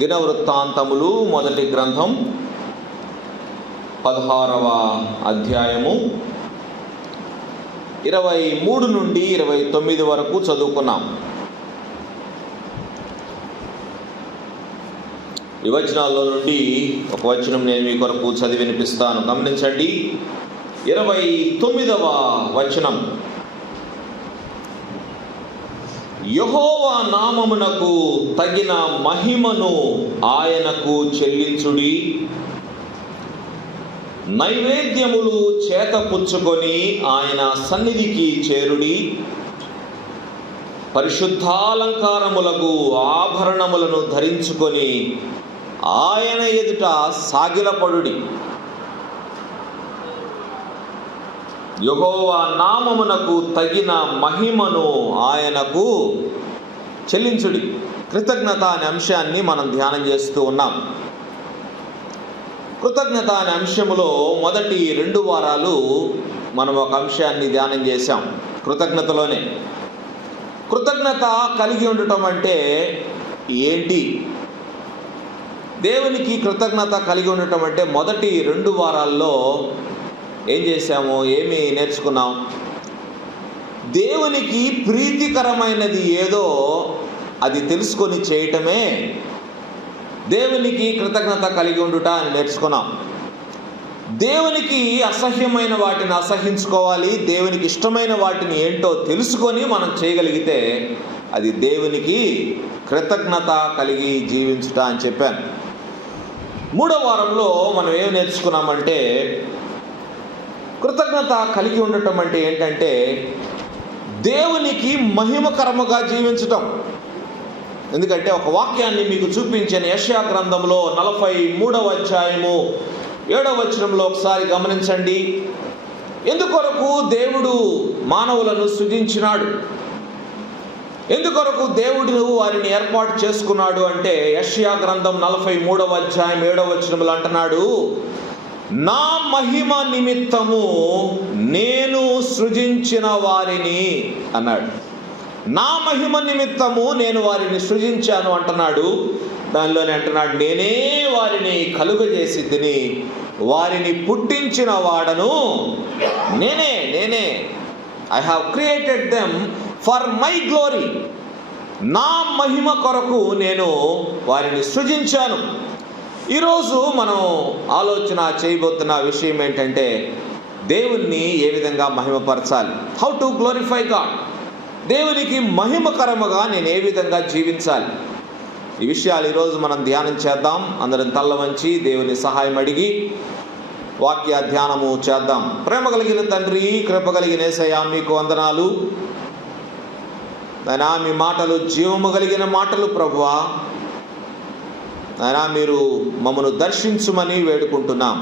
దినవృత్తాంతములు మొదటి గ్రంథం 16వ అధ్యాయము 23 నుండి 29 వరకు చదువుకున్నాం. ఈ వచనాల్లో నుండి ఒక వచనం నేను మీ కొరకు చదివి వినిపిస్తాను. గమనించండి. 29వ వచనం. యెహోవా నామమునకు తగిన మహిమను ఆయనకు చెల్లించుడి, నైవేద్యములు చేతపుచ్చుకొని ఆయన సన్నిధికి చేరుడి, పరిశుద్ధాలంకారములకు ఆభరణములను ధరించుకొని ఆయన ఎదుట సాగిలపడుడి. యెహోవా నామమునకు తగిన మహిమను ఆయనకు చెల్లించుడి. కృతజ్ఞత అనే అంశాన్ని మనం ధ్యానం చేస్తూ ఉన్నాం. కృతజ్ఞత అనే అంశములో మొదటి 2 వారాలు మనం ఒక అంశాన్ని ధ్యానం చేశాం. కృతజ్ఞతలోనే కృతజ్ఞత కలిగి ఉండటం అంటే ఏంటి, దేవునికి కృతజ్ఞత కలిగి ఉండటం అంటే మొదటి 2 వారాల్లో ఏం చేశాము, ఏమి నేర్చుకున్నాం? దేవునికి ప్రీతికరమైనది ఏదో అది తెలుసుకొని చేయటమే దేవునికి కృతజ్ఞత కలిగి ఉండుట అని నేర్చుకున్నాం. దేవునికి అసహ్యమైన వాటిని అసహించుకోవాలి, దేవునికి ఇష్టమైన వాటిని ఏంటో తెలుసుకొని మనం చేయగలిగితే అది దేవునికి కృతజ్ఞత కలిగి జీవించుట అని చెప్పాను. 3వ వారంలో మనం ఏం నేర్చుకున్నామంటే కృతజ్ఞత కలిగి ఉండటం అంటే ఏంటంటే దేవునికి మహిమకరముగా జీవించటం. ఎందుకంటే ఒక వాక్యాన్ని మీకు చూపించిన యెషయా గ్రంథంలో 43వ అధ్యాయము 7వ వచనంలో ఒకసారి గమనించండి. ఎందుకొరకు దేవుడు మానవులను సృజించినాడు, ఎందుకొరకు దేవుడు వారిని ఏర్పాటు చేసుకున్నాడు అంటే యెషయా గ్రంథం 43వ అధ్యాయం 7వ వచనంలో అంటున్నాడు, నా మహిమ నిమిత్తము నేను సృజించిన వారిని అన్నాడు. నా మహిమ నిమిత్తము నేను వారిని సృజించాను అంటున్నాడు. దానిలోనే అంటున్నాడు, నేనే వారిని కలుగజేసి తిని వారిని పుట్టించిన వాడను నేనే. I have created them for my glory. నా మహిమ కొరకు నేను వారిని సృజించాను. ఈరోజు మనం ఆలోచన చేయబోతున్న విషయం ఏంటంటే దేవుణ్ణి ఏ విధంగా మహిమపరచాలి. How to glorify God. దేవునికి మహిమకరముగా నేను ఏ విధంగా జీవించాలి. ఈ విషయాలు ఈరోజు మనం ధ్యానం చేద్దాం. అందరం తల్ల వంచి దేవుని సహాయం అడిగి వాక్య ధ్యానము చేద్దాం. ప్రేమ కలిగిన తండ్రి, కృప కలిగిన యేసయ్యా, మీకు వందనాలు నాయనా. మీ మాటలు జీవము కలిగిన మాటలు ప్రభువా. నాయనా, మీరు మమ్మను దర్శించుమని వేడుకుంటున్నాం.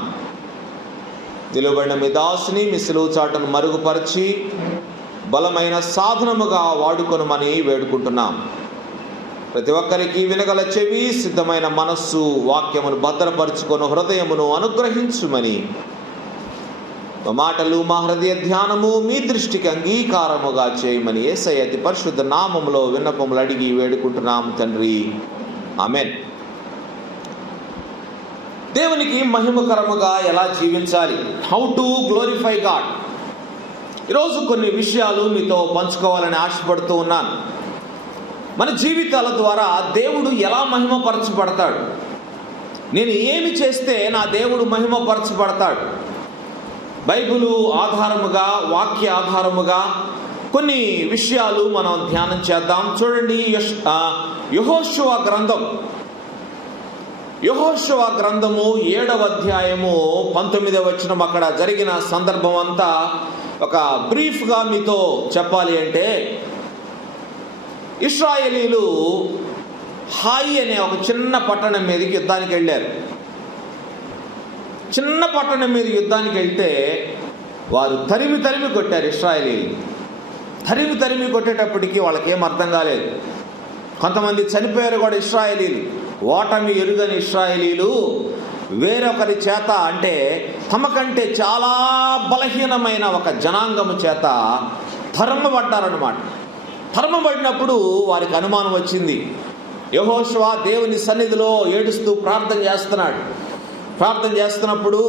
నిలువబడిన మీ దాసుని మీ సిలువ చాటును మరుగుపరిచి బలమైన సాధనముగా వాడుకొనమని వేడుకుంటున్నాం. ప్రతి ఒక్కరికి వినగల చెవి, సిద్ధమైన మనస్సు, వాక్యమును భద్రపరుచుకొని హృదయమును అనుగ్రహించుమని, మా మాటలు మా హృదయ ధ్యానము మీ దృష్టికి అంగీకారముగా చేయమని యేసయ్య అతి పరిశుద్ధ నామములో విన్నపములు అడిగి వేడుకుంటున్నాం తండ్రి, ఆమేన్. దేవునికి మహిమకరముగా ఎలా జీవించాలి, హౌ టు గ్లోరిఫై గాడ్. ఈరోజు కొన్ని విషయాలు మీతో పంచుకోవాలని ఆశపడుతూ ఉన్నాను. మన జీవితాల ద్వారా దేవుడు ఎలా మహిమపరచబడతాడు, నేను ఏమి చేస్తే నా దేవుడు మహిమపరచబడతాడు. బైబిలు ఆధారముగా, వాక్య ఆధారముగా కొన్ని విషయాలు మనం ధ్యానం చేద్దాం. చూడండి, యెహోషువ గ్రంథము 7వ అధ్యాయము 19వ వచనం. అక్కడ జరిగిన సందర్భం అంతా ఒక బ్రీఫ్గా మీతో చెప్పాలి అంటే, ఇశ్రాయేలీలు హాయి అనే ఒక చిన్న పట్టణం మీదకి యుద్ధానికి వెళ్ళారు. చిన్న పట్టణం మీద యుద్ధానికి వెళ్తే వారు తరిమి కొట్టారు. ఇశ్రాయేలీలు తరిమి కొట్టేటప్పటికి వాళ్ళకి ఏం అర్థం కాలేదు. కొంతమంది చనిపోయారు కూడా ఇశ్రాయేలీలు. ఓటమి ఎరుగని ఇశ్రాయేలీలు వేరొకరి చేత, అంటే తమకంటే చాలా బలహీనమైన ఒక జనాంగము చేత తరమబడ్డారన్నమాట. తరమబడినప్పుడు వారికి అనుమానం వచ్చింది, యెహోషువ దేవుని సన్నిధిలో ఏడుస్తూ ప్రార్థన చేస్తున్నాడు. ప్రార్థన చేస్తున్నప్పుడు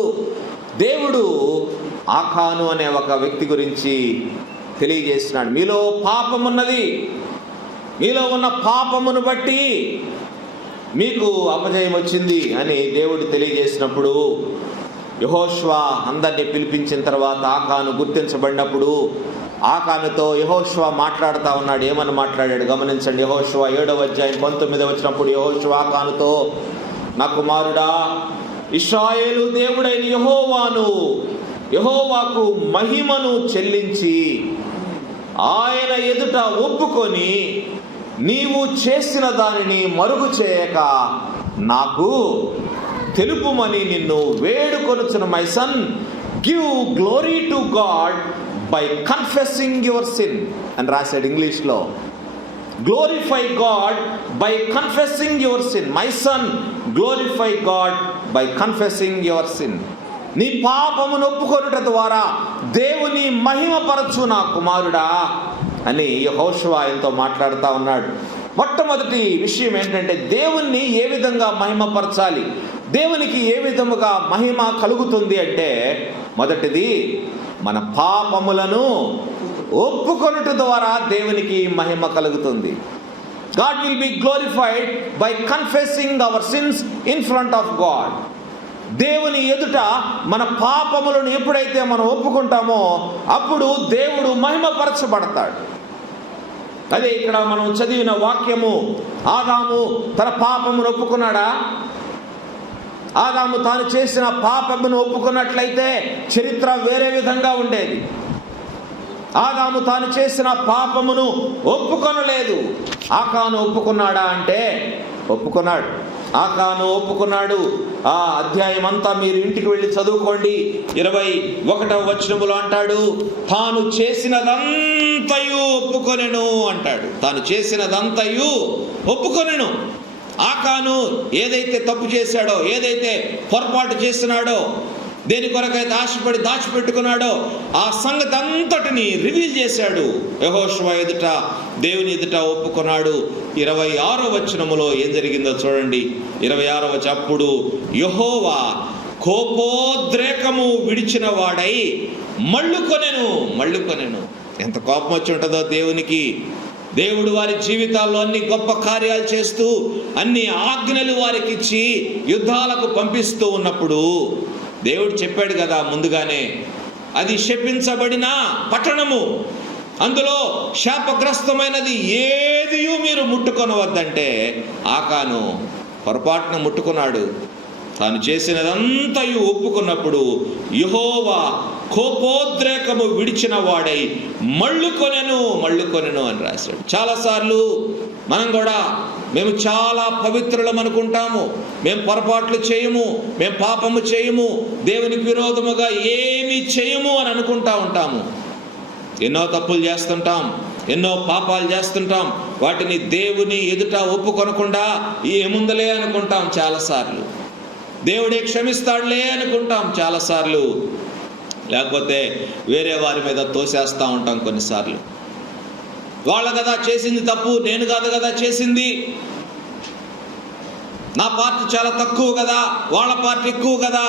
దేవుడు ఆకాను అనే ఒక వ్యక్తి గురించి తెలియజేస్తున్నాడు. మీలో పాపమున్నది, మీలో ఉన్న పాపమును బట్టి మీకు అపజయం వచ్చింది అని దేవుడు తెలియజేసినప్పుడు, యెహోషువ అందరినీ పిలిపించిన తర్వాత ఆకాను గుర్తించబడినప్పుడు ఆకానుతో యెహోషువ మాట్లాడుతూ ఉన్నాడు. ఏమని మాట్లాడాడు గమనించండి. యెహోషువ 7వ అధ్యాయం 19 వచ్చినప్పుడు యెహోషువ ఆకానుతో, నా కుమారుడా, ఇశ్రాయేలు దేవుడైన యెహోవాకు మహిమను చెల్లించి ఆయన ఎదుట ఒప్పుకొని నీవు చేసిన దానిని మరుగు చేయక నాకు తెలుపుమని నిన్ను వేడుకొనుచున్న my son, give glory to God by confessing your sin అని రాశాడు ఇంగ్లీష్లో. Glorify God by confessing your sin. My son, glorify God by confessing your sin. నీ పాపమును ఒప్పుకొనుట ద్వారా దేవుని మహిమపరచు నా కుమారుడా అని యెహోషువ ఆయనతో మాట్లాడుతూ ఉన్నాడు. మొట్టమొదటి విషయం ఏంటంటే, దేవుణ్ణి ఏ విధంగా మహిమపరచాలి, దేవునికి ఏ విధముగా మహిమ కలుగుతుంది అంటే, మొదటిది మన పాపములను ఒప్పుకొనుట ద్వారా దేవునికి మహిమ కలుగుతుంది. God will be glorified by confessing our sins in front of God. దేవుని ఎదుట మన పాపములను ఎప్పుడైతే మనం ఒప్పుకుంటామో అప్పుడు దేవుడు మహిమపరచబడతాడు. అదే ఇక్కడ మనం చదివిన వాక్యము. ఆదాము తన పాపమును ఒప్పుకున్నాడా? ఆదాము తాను చేసిన పాపమును ఒప్పుకున్నట్లయితే చరిత్ర వేరే విధంగా ఉండేది. ఆదాము తాను చేసిన పాపమును ఒప్పుకొనలేదు. ఆకాను ఒప్పుకున్నాడా అంటే ఒప్పుకున్నాడు. ఆకాను ఒప్పుకున్నాడు. ఆ అధ్యాయం అంతా మీరు ఇంటికి వెళ్ళి చదువుకోండి. 21వ వచనములో అంటాడు, తాను చేసినదంతయు ఒప్పుకొనెను అంటాడు. తాను చేసినదంతయు ఒప్పుకొనెను. ఆకాను ఏదైతే తప్పు చేశాడో, ఏదైతే పొరపాటు చేస్తున్నాడో, దేని కొరకైతే ఆశపడి దాచిపెట్టుకున్నాడో ఆ సంగతి అంతటిని రివీల్ చేశాడు. యెహోషువ ఎదుట, దేవుని ఎదుట ఒప్పుకున్నాడు. 26వ వచనములో ఏం జరిగిందో చూడండి. 26వ వచనం, అప్పుడు యెహోవా కోపోద్రేకము విడిచిన వాడై మళ్ళుకొనెను. ఎంత కోపం వచ్చి ఉంటుందో దేవునికి. దేవుడు వారి జీవితాల్లో అన్ని గొప్ప కార్యాలు చేస్తూ అన్ని ఆజ్ఞలు వారికి ఇచ్చి యుద్ధాలకు పంపిస్తూ ఉన్నప్పుడు దేవుడు చెప్పాడు కదా ముందుగానే, అది శపించబడిన పట్టణము, అందులో శాపగ్రస్తమైనది ఏది మీరు ముట్టుకొనవద్దంటే ఆకాను పొరపాటున ముట్టుకున్నాడు. తాను చేసినదంతయు ఒప్పుకున్నప్పుడు యెహోవా కోపోద్రేకము విడిచిన వాడై మళ్ళుకొనెను అని రాశాడు. చాలాసార్లు మనం కూడా మేము చాలా పవిత్రులం అనుకుంటాము, మేము పొరపాట్లు చేయము, మేము పాపము చేయము, దేవునికి విరోధముగా ఏమీ చేయము అని అనుకుంటా ఉంటాము. ఎన్నో తప్పులు చేస్తుంటాం, ఎన్నో పాపాలు చేస్తుంటాం. వాటిని దేవుని ఎదుట ఒప్పుకొనకుండా ఏముందలే అనుకుంటాం చాలాసార్లు. దేవుడే క్షమిస్తాడులే అనుకుంటాం చాలాసార్లు. లేకపోతే వేరే వారి మీద తోసేస్తూ ఉంటాం కొన్నిసార్లు. వాళ్ళ కదా చేసింది తప్పు, నేను కాదు కదా చేసింది, నా పార్టీ చాలా తక్కువ కదా, వాళ్ళ పార్టీ ఎక్కువ కదా.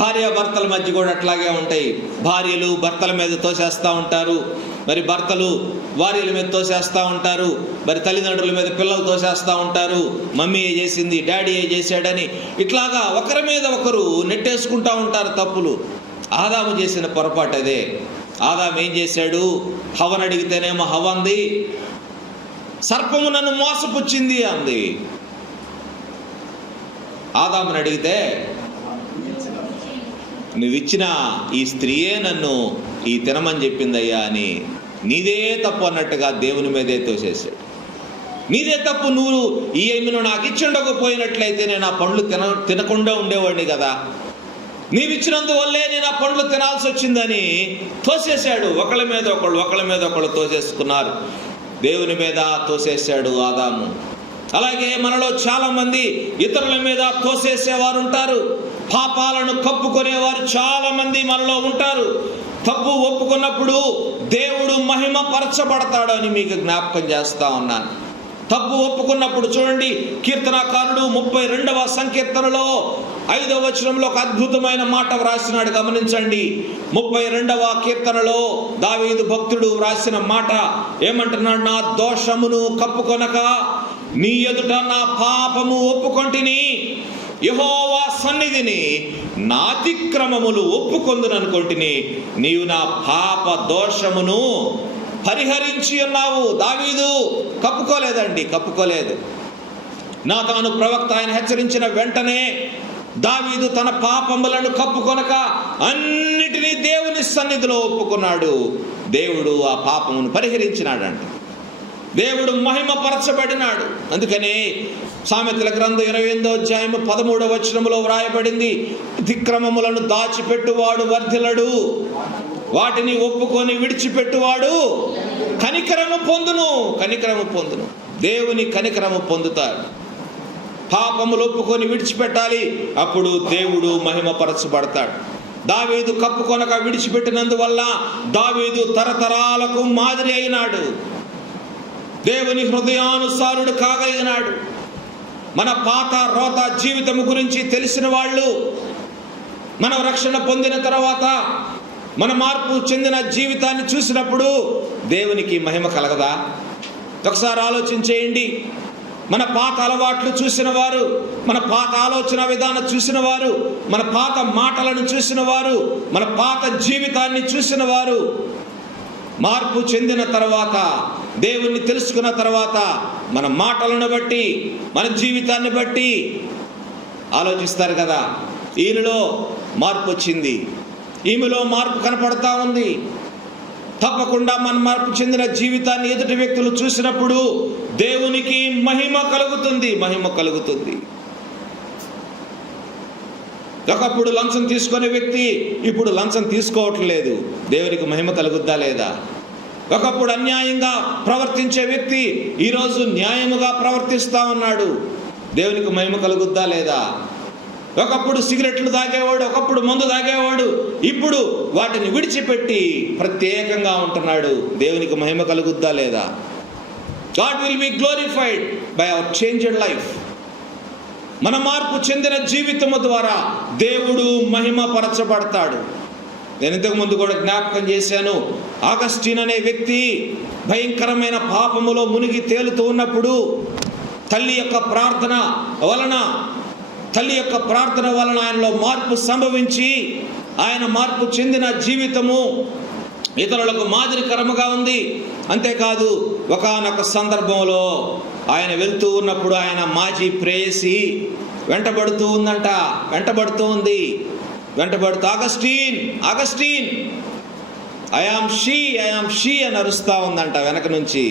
భార్య భర్తల మధ్య కూడా అట్లాగే ఉంటాయి. భార్యలు భర్తల మీద తోసేస్తూ ఉంటారు, మరి భర్తలు భార్యల మీద తోసేస్తూ ఉంటారు, మరి తల్లిదండ్రుల మీద పిల్లలు తోసేస్తూ ఉంటారు. మమ్మీ ఏ చేసింది, డాడీ ఏ చేశాడని ఇట్లాగా ఒకరి మీద ఒకరు నెట్టేసుకుంటూ ఉంటారు తప్పులు. ఆదాము చేసిన పొరపాటు అదే. ఆదాము ఏం చేశాడు? హవ్వను అడిగితేనేమో హవ్వ అంది, సర్పము నన్ను మోసపుచ్చింది అంది. ఆదాముని అడిగితే, నువ్వు ఇచ్చిన ఈ స్త్రీయే నన్ను ఈ తినమని చెప్పిందయ్యా అని నీదే తప్పు అన్నట్టుగా దేవుని మీదే తోసేసాడు. నీదే తప్పు, నువ్వు ఈ ఏమిను నాకు ఇచ్చిండకపోయినట్లయితే నేను ఆ పండ్లు తినకుండా ఉండేవాడిని కదా, నీవిచ్చినందువల్లే నేను ఆ పండ్లు తినాల్సి వచ్చిందని తోసేశాడు. ఒకళ్ళ మీద ఒకళ్ళు తోసేసుకున్నారు. దేవుని మీద తోసేశాడు ఆదాము. అలాగే మనలో చాలా మంది ఇతరుల మీద తోసేసేవారు ఉంటారు. పాపాలను కప్పుకునేవారు చాలా మంది మనలో ఉంటారు. తప్పు ఒప్పుకున్నప్పుడు దేవుడు మహిమ పరచబడతాడు అని మీకు జ్ఞాపకం చేస్తా ఉన్నాను. తప్పు ఒప్పుకున్నప్పుడు చూడండి, కీర్తనాకారుడు 32వ సంకీర్తనలో 5వ వచనంలో ఒక అద్భుతమైన మాట వ్రాసినాడు. గమనించండి. 32వ కీర్తనలో దావీదు భక్తుడు వ్రాసిన మాట ఏమంటున్నాడు? నా దోషమును కప్పుకొనక నీ ఎదుట నా పాపము ఒప్పుకొంటిని, యెహోవా సన్నిధిని నా అతిక్రమములు ఒప్పుకొందుననుకొంటిని, నీవు నా పాప దోషమును పరిహరించి ఉన్నావు. దావీదు కప్పుకోలేదండి, కప్పుకోలేదు. నాతాను ప్రవక్త ఆయన హెచ్చరించిన వెంటనే దావీదు తన పాపములను కప్పుకొనక అన్నిటినీ దేవుని సన్నిధిలో ఒప్పుకున్నాడు. దేవుడు ఆ పాపమును పరిహరించినాడంట. దేవుడు మహిమపరచబడినాడు. అందుకనే సామెతల గ్రంథం 28వ అధ్యాయం 13వ వచనములో వ్రాయబడింది, అతిక్రమములను దాచిపెట్టువాడు వర్ధిల్లడు, వాటిని ఒప్పుకొని విడిచిపెట్టువాడు కనికరము పొందును. కనికరము పొందును. దేవుని కనికరము పొందుతారు. పాపములు ఒప్పుకొని విడిచిపెట్టాలి, అప్పుడు దేవుడు మహిమపరచబడతాడు. దావీదు కప్పుకొనక విడిచిపెట్టినందువల్ల దావీదు తరతరాలకు మాదిరి అయినాడు. దేవుని హృదయానుసారుడు కాగలిగినాడు. మన పాత రోత జీవితము గురించి తెలిసిన వాళ్ళు, మనం రక్షణ పొందిన తర్వాత మన మార్పు చెందిన జీవితాన్ని చూసినప్పుడు దేవునికి మహిమ కలగదా? ఒకసారి ఆలోచించేయండి. మన పాత అలవాట్లు చూసిన వారు, మన పాత ఆలోచన విధానం చూసిన వారు, మన పాత మాటలను చూసిన వారు, మన పాత జీవితాన్ని చూసిన వారు మార్పు చెందిన తర్వాత, దేవుణ్ణి తెలుసుకున్న తర్వాత మన మాటలను బట్టి, మన జీవితాన్ని బట్టి ఆలోచిస్తారు కదా, ఈయనలో మార్పు వచ్చింది, ఈమెలో మార్పు కనపడతా ఉంది. తప్పకుండా మన మార్పు చెందిన జీవితాన్ని ఎదుటి వ్యక్తులు చూసినప్పుడు దేవునికి మహిమ కలుగుతుంది, మహిమ కలుగుతుంది. ఒకప్పుడు లంచం తీసుకునే వ్యక్తి ఇప్పుడు లంచం తీసుకోవట్లేదు, దేవునికి మహిమ కలుగుద్దా లేదా? ఒకప్పుడు అన్యాయంగా ప్రవర్తించే వ్యక్తి ఈరోజు న్యాయముగా ప్రవర్తిస్తూ ఉన్నాడు, దేవునికి మహిమ కలుగుద్దా లేదా? ఒకప్పుడు సిగరెట్లు తాగేవాడు, ఒకప్పుడు మందు తాగేవాడు, ఇప్పుడు వాటిని విడిచిపెట్టి ప్రత్యేకంగా ఉంటున్నాడు, దేవునికి మహిమ కలుగుద్దా లేదా? God will be glorified by our changed life. మన మార్పు చెందిన జీవితము ద్వారా దేవుడు మహిమపరచబడతాడు. నేను ఇంతకుముందు కూడా జ్ఞాపకం చేశాను, ఆగస్టిన్ అనే వ్యక్తి భయంకరమైన పాపములో మునిగి తేలుతూ ఉన్నప్పుడు తల్లి యొక్క ప్రార్థన వలన ఆయనలో మార్పు సంభవించి ఆయన మార్పు చెందిన జీవితము ఇతరులకు మాదిరికరముగా ఉంది. అంతేకాదు, ఒకానొక సందర్భంలో ఆయన వెళ్తూ ఉన్నప్పుడు ఆయన మాజీ ప్రేయసి వెంటబడుతూ ఉంది. అగస్టిన్ ఐ ఆమ్ షీ అని అరుస్తూ ఉందంట వెనక నుంచి.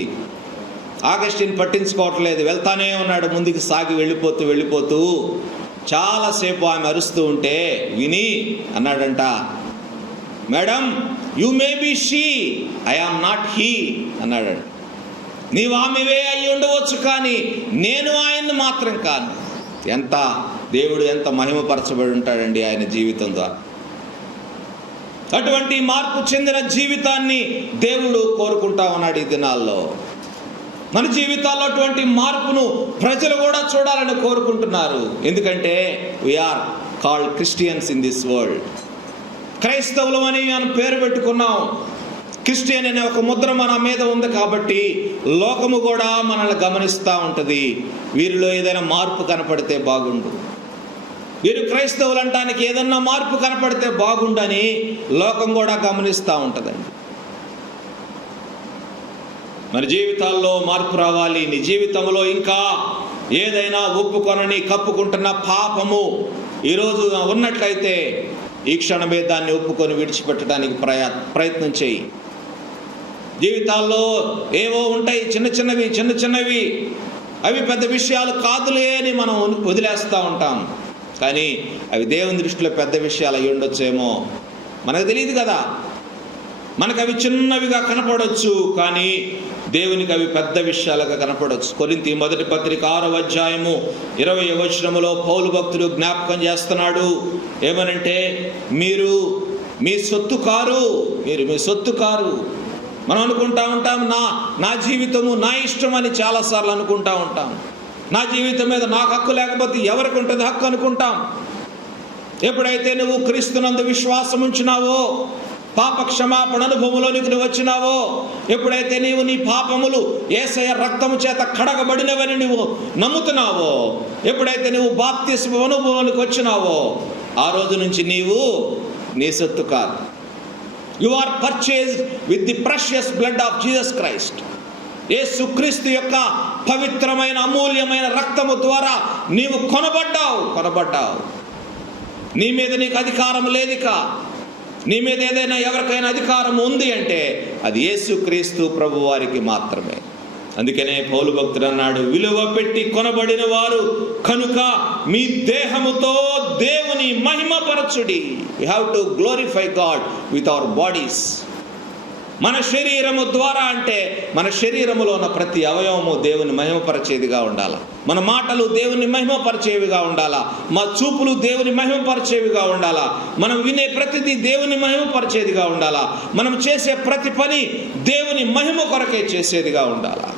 ఆగస్టిన్ పట్టించుకోవట్లేదు, వెళ్తానే ఉన్నాడు ముందుకు సాగి వెళ్ళిపోతూ చాలాసేపు ఆమె అరుస్తూ ఉంటే విని అన్నాడంట, madam you may be she, I am not he అన్నాడు. నీవు ఆమెవే అయి ఉండవచ్చు, కానీ నేను ఆయన్ని మాత్రం కాను. దేవుడు ఎంత మహిమపరచబడి ఉంటాడండి ఆయన జీవితం ద్వారా. అటువంటి మార్పు చెందిన జీవితాన్ని దేవుడు కోరుకుంటా ఉన్నాడు ఈ దినాల్లో. మన జీవితాల్లో అటువంటి మార్పును ప్రజలు కూడా చూడాలని కోరుకుంటున్నారు. ఎందుకంటే we are called Christians in this world. క్రైస్తవులు అని మనం పేరు పెట్టుకున్నాం. క్రిస్టియన్ అనే ఒక ముద్ర మన మీద ఉంది కాబట్టి లోకము కూడా మనల్ని గమనిస్తూ ఉంటుంది. వీరిలో ఏదైనా మార్పు కనపడితే బాగుండు, వీరు క్రైస్తవులు అంటానికి ఏదన్నా మార్పు కనపడితే బాగుండని లోకం కూడా గమనిస్తూ ఉంటుందండి. మన జీవితాల్లో మార్పు రావాలి. నీ జీవితంలో ఇంకా ఏదైనా ఒప్పుకొనని కప్పుకుంటున్న పాపము ఈరోజు ఉన్నట్లయితే ఈ క్షణమే దాన్ని ఒప్పుకొని విడిచిపెట్టడానికి ప్రయత్నం చేయి. జీవితాల్లో ఏవో ఉంటాయి చిన్న చిన్నవి, అవి పెద్ద విషయాలు కాదులే అని మనం వదిలేస్తూ ఉంటాం. కానీ అవి దేవుని దృష్టిలో పెద్ద విషయాలు అయి ఉండొచ్చేమో, మనకు తెలియదు కదా. మనకు అవి చిన్నవిగా కనపడవచ్చు, కానీ దేవునికి అవి పెద్ద విషయాలుగా కనపడవచ్చు. కొరింథీ మొదటి పత్రిక 6వ అధ్యాయము 20వ వచనములో పౌలు భక్తుడు జ్ఞాపకం చేస్తున్నాడు. ఏమనంటే, మీరు మీ సొత్తు కారు. మనం అనుకుంటా ఉంటాం నా జీవితము నా ఇష్టం అని చాలాసార్లు అనుకుంటా ఉంటాం. నా జీవితం మీద నాకు హక్కు లేకపోతే ఎవరికి ఉంటుంది హక్కు అనుకుంటాం. ఎప్పుడైతే నువ్వు క్రీస్తునందు విశ్వాసం ఉంచినావో, పాప క్షమాపణ అనుభవంలోనికి నువ్వు వచ్చినావో, ఎప్పుడైతే నీవు నీ పాపములు యేసయ్య రక్తము చేత కడగబడినవని నువ్వు నమ్ముతున్నావో, ఎప్పుడైతే నువ్వు బాప్తిస్మ అనుభవానికి వచ్చినావో, ఆ రోజు నుంచి నీవు నీ సొత్తు కాదు. You are purchased with the precious blood of Jesus Christ. Yesu Kristu యొక్క పవిత్రమైన అమూల్యమైన రక్తము ద్వారా నీవు కొనబడ్డావు. నీ మీద నీకు అధికారం లేదిక. నీ మీద ఏదైనా ఎవరికైనా అధికారం ఉంది అంటే అది యేసు క్రీస్తు ప్రభు వారికి మాత్రమే. అందుకనే పౌలు భక్తుడు అన్నాడు, విలువ పెట్టి కొనబడిన వారు కనుక మీ దేహముతో దేవుని మహిమపరచుడి. We have to glorify God with our bodies. మన శరీరము ద్వారా అంటే మన శరీరములో ఉన్న ప్రతి అవయవము దేవుని మహిమపరిచేదిగా ఉండాలి. మన మాటలు దేవుని మహిమపరిచేవిగా ఉండాలా. మా చూపులు దేవుని మహిమపరిచేవిగా ఉండాలా. మనం వినే ప్రతిదీ దేవుని మహిమపరిచేదిగా ఉండాలా. మనం చేసే ప్రతి పని దేవుని మహిమ కొరకే చేసేదిగా ఉండాలా.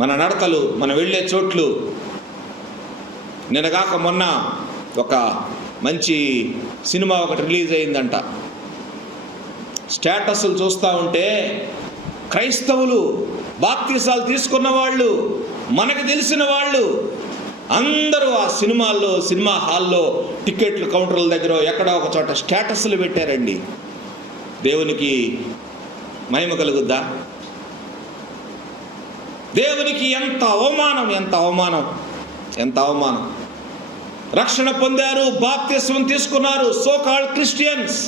మన నడతలు, మనం వెళ్ళే చోట్లు. నిన్నగాక మొన్న ఒక మంచి సినిమా ఒకటి రిలీజ్ అయిందంట. స్టేటస్లు చూస్తూ ఉంటే క్రైస్తవులు, బాప్తిసాలు తీసుకున్న వాళ్ళు, మనకు తెలిసిన వాళ్ళు అందరూ ఆ సినిమా హాల్లో టికెట్లు కౌంటర్ల దగ్గర ఎక్కడో ఒక చోట స్టేటస్లు పెట్టారండి. దేవునికి మహిమ కలుగుద్దా? దేవునికి ఎంత అవమానం. రక్షణ పొందారు, బాప్తిస్మం తీసుకున్నారు సో కాల్డ్ క్రిస్టియన్స్.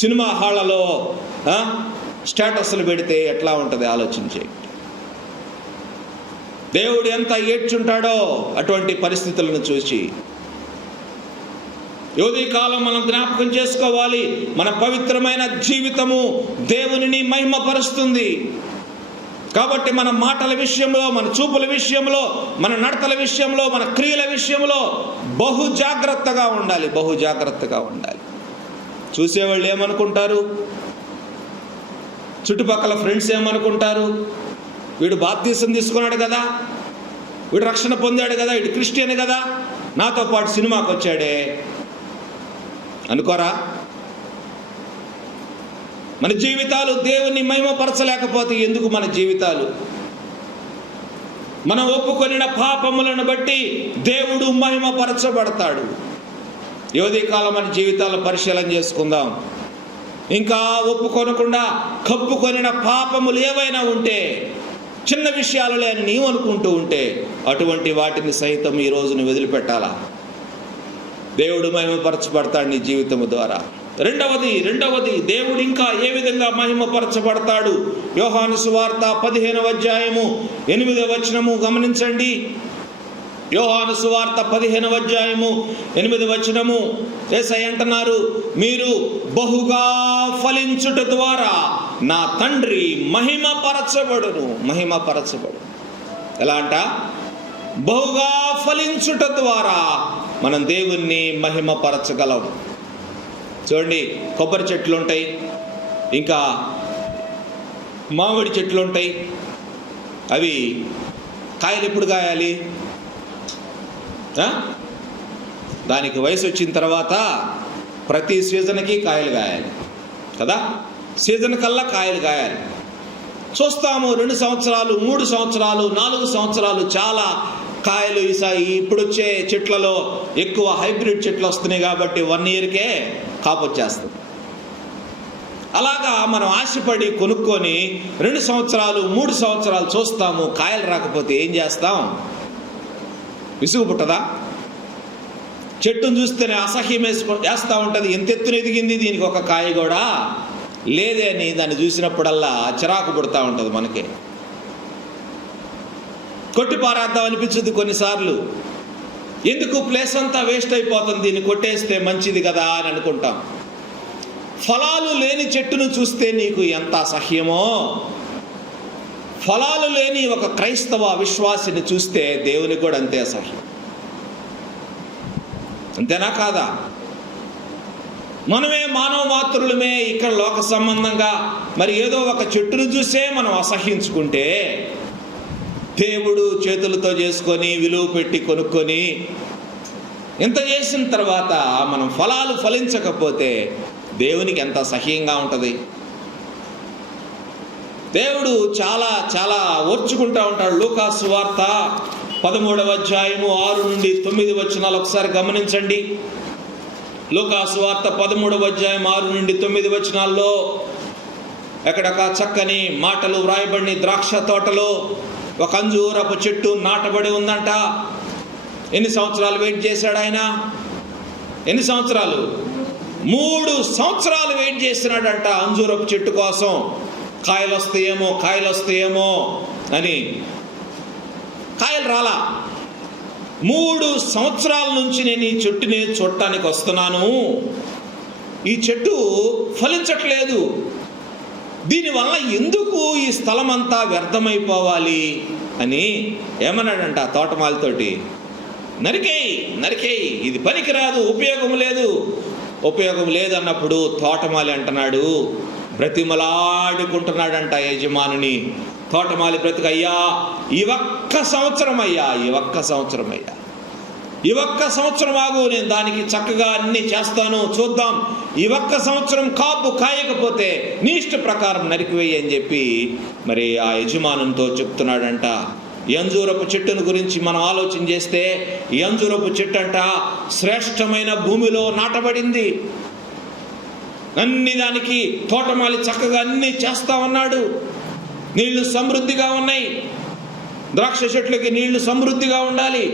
సినిమా హాళ్లలో స్టేటస్లు పెడితే ఎట్లా ఉంటుంది ఆలోచించే. దేవుడు ఎంత ఏడ్చుంటాడో అటువంటి పరిస్థితులను చూసి. ఈ కాలం మనం జ్ఞాపకం చేసుకోవాలి, మన పవిత్రమైన జీవితము దేవునిని మహిమపరుస్తుంది. కాబట్టి మన మాటల విషయంలో, మన చూపుల విషయంలో, మన నడతల విషయంలో, మన క్రియల విషయంలో బహు జాగ్రత్తగా ఉండాలి. చూసేవాళ్ళు ఏమనుకుంటారు? చుట్టుపక్కల ఫ్రెండ్స్ ఏమనుకుంటారు? వీడు బాప్తిసం తీసుకున్నాడు కదా, వీడు రక్షణ పొందాడు కదా, వీడు క్రిస్టియన్ కదా, నాతో పాటు సినిమాకి వచ్చాడే అనుకోరా? మన జీవితాలు దేవుని మహిమపరచలేకపోతే ఎందుకు మన జీవితాలు? మనం ఒప్పుకొనిన పాపములను బట్టి దేవుడు మహిమపరచబడతాడు. కాలం మన జీవితాలను పరిశీలన చేసుకుందాం. ఇంకా ఒప్పుకొనకుండా కప్పుకొనిన పాపములు ఏవైనా ఉంటే, చిన్న విషయాలు అని నీవు అనుకుంటూ ఉంటే, అటువంటి వాటిని సైతం ఈ రోజుని వదిలిపెట్టాలా. దేవుడు మహిమపరచబడతాడు నీ జీవితము ద్వారా. రెండవది దేవుడు ఇంకా ఏ విధంగా మహిమపరచబడతాడు? యోహాను సువార్త 15వ అధ్యాయము 8వ వచనము గమనించండి. యోహాను సువార్త 15వ అధ్యాయము 8వ వచనము యేసయ్య అంటున్నారు, మీరు బహుగా ఫలించుట ద్వారా నా తండ్రి మహిమపరచబడు. ఎలా అంట? బహుగా ఫలించుట ద్వారా మనం దేవుణ్ణి మహిమపరచగలం. చూడండి, కొబ్బరి చెట్లు ఉంటాయి, ఇంకా మామిడి చెట్లు ఉంటాయి. అవి కాయలు ఎప్పుడు కాయాలి? దానికి వయసు వచ్చిన తర్వాత ప్రతి సీజన్కి కాయలు కాయాలి కదా. సీజన్ కల్లా కాయలు కాయాలి. చూస్తాము 2 సంవత్సరాలు, 3 సంవత్సరాలు, 4 సంవత్సరాలు చాలా కాయలు. ఇప్పుడు వచ్చే చెట్లలో ఎక్కువ హైబ్రిడ్ చెట్లు వస్తున్నాయి కాబట్టి 1 ఇయర్కే కాపు వచ్చేస్తుంది. అలాగా మనం ఆశపడి కొనుక్కొని 2 సంవత్సరాలు, 3 సంవత్సరాలు చూస్తాము, కాయలు రాకపోతే ఏం చేస్తాం? విసుగు పుట్టదా? చెట్టును చూస్తేనే అసహ్యం వేస్తూ ఉంటుంది. ఎంత ఎత్తున ఎదిగింది, దీనికి ఒక కాయ కూడా లేదే అని దాన్ని చూసినప్పుడల్లా చిరాకు పుడతా ఉంటుంది. మనకే కొట్టి పారేద్దాం అనిపించుద్ది కొన్నిసార్లు. ఎందుకు ప్లేస్ అంతా వేస్ట్ అయిపోతుంది, దీన్ని కొట్టేస్తే మంచిది కదా అని అనుకుంటాం. ఫలాలు లేని చెట్టును చూస్తే నీకు ఎంత అసహ్యమో, ఫలాలు లేని ఒక క్రైస్తవ విశ్వాసిని చూస్తే దేవునికి కూడా అంతే అసహ్యం. అంతేనా కాదా? మనమే మానవ మాతృలమే ఇక్కడ లోక సంబంధంగా మరి ఏదో ఒక చెట్టును చూసే మనం అసహ్యించుకుంటే, దేవుడు చేతులతో చేసుకొని విలువ పెట్టి కొనుక్కొని ఇంత చేసిన తర్వాత మనం ఫలాలు ఫలించకపోతే దేవునికి ఎంత అసహ్యంగా ఉంటుంది. దేవుడు చాలా చాలా ఓర్చుకుంటూ ఉంటాడు. లూకా సువార్త 13వ అధ్యాయము 6 నుండి 9 వచనాలు ఒకసారి గమనించండి. లూకా సువార్త 13వ అధ్యాయం 6 నుండి 9 వచనాల్లో ఎక్కడొక చక్కని మాటలు వ్రాయబడిన ద్రాక్ష తోటలో ఒక అంజూరపు చెట్టు నాటబడి ఉందంట. ఎన్ని సంవత్సరాలు వెయిట్ చేశాడు ఆయన? ఎన్ని సంవత్సరాలు? 3 సంవత్సరాలు వెయిట్ చేసినాడంట అంజూరపు చెట్టు కోసం. కాయలు వస్తాయేమో అని. కాయలు రాలా. 3 సంవత్సరాల నుంచి నేను ఈ చెట్టుని చూడటానికి వస్తున్నాను, ఈ చెట్టు ఫలించట్లేదు, దీనివల్ల ఎందుకు ఈ స్థలం అంతా వ్యర్థమైపోవాలి అని ఏమన్నాడంట తోటమాలితోటి? నరికేయి, ఇది పనికిరాదు, ఉపయోగం లేదు అన్నప్పుడు తోటమాలి అంటున్నాడు, బ్రతిమలాడుకుంటున్నాడంట యజమానుని. తోటమాలి బ్రతుకు, అయ్యా ఈ ఒక్క సంవత్సరం ఆగు, నేను దానికి చక్కగా అన్ని చేస్తాను, చూద్దాం, ఈ ఒక్క సంవత్సరం కాపు కాయకపోతే నీ ఇష్ట ప్రకారం నరికివేయి అని చెప్పి మరి ఆ యజమానునితో చెప్తున్నాడంట. ఈ అంజూరపు చెట్టును గురించి మనం ఆలోచన చేస్తే, ఈ అంజూరపు చెట్టు అంట శ్రేష్టమైన భూమిలో నాటబడింది. అన్ని దానికి తోటమాలి చక్కగా అన్ని చేస్తా ఉన్నాడు. నీళ్లు సమృద్ధిగా ఉన్నాయి, ద్రాక్ష చెట్లకి నీళ్లు సమృద్ధిగా ఉండాలి.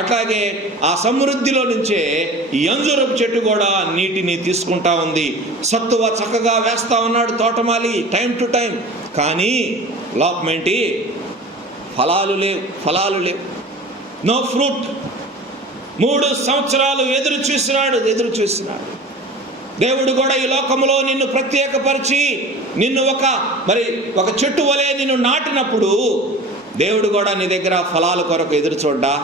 అట్లాగే ఆ సమృద్ధిలో నుంచే ఈ అంజూరపు చెట్టు కూడా నీటిని తీసుకుంటా ఉంది. సత్తువ చక్కగా వేస్తా ఉన్నాడు తోటమాలి టైం టు టైం. కానీ లోపమేంటి? ఫలాలు లేవు, నో ఫ్రూట్. 3 సంవత్సరాలు ఎదురు చూసినాడు. దేవుడు కూడా ఈ లోకంలో నిన్ను ప్రత్యేకపరిచి నిన్ను ఒక చెట్టు వలె నిన్ను నాటినప్పుడు దేవుడు కూడా నీ దగ్గర ఫలాల కొరకు ఎదురు చూడ్డా,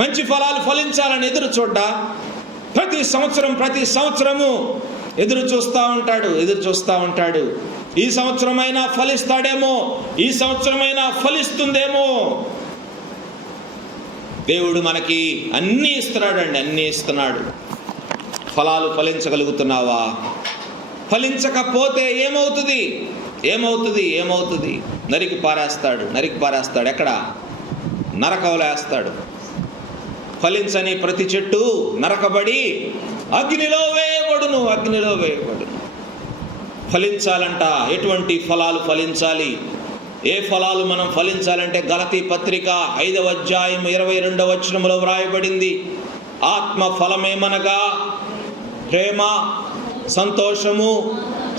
మంచి ఫలాలు ఫలించాలని ఎదురు చూడ్డా? ప్రతి సంవత్సరము ఎదురు చూస్తూ ఉంటాడు. ఈ సంవత్సరమైనా ఫలిస్తాడేమో, ఈ సంవత్సరమైనా ఫలిస్తుందేమో. దేవుడు మనకి అన్నీ ఇస్తున్నాడు. ఫలాలు ఫలించగలుగుతున్నావా? ఫలించకపోతే ఏమవుతుంది? నరికి పారేస్తాడు. ఎక్కడ? నరకంలో వేస్తాడు. ఫలించని ప్రతి చెట్టు నరకబడి అగ్నిలో వేయబడును. ఫలించాలంట. ఎటువంటి ఫలాలు ఫలించాలి? ఏ ఫలాలు మనం ఫలించాలంటే గలతీ పత్రిక 5వ అధ్యాయం 22వ వచనంలో వ్రాయబడింది. ఆత్మ ఫలమేమనగా ప్రేమ, సంతోషము,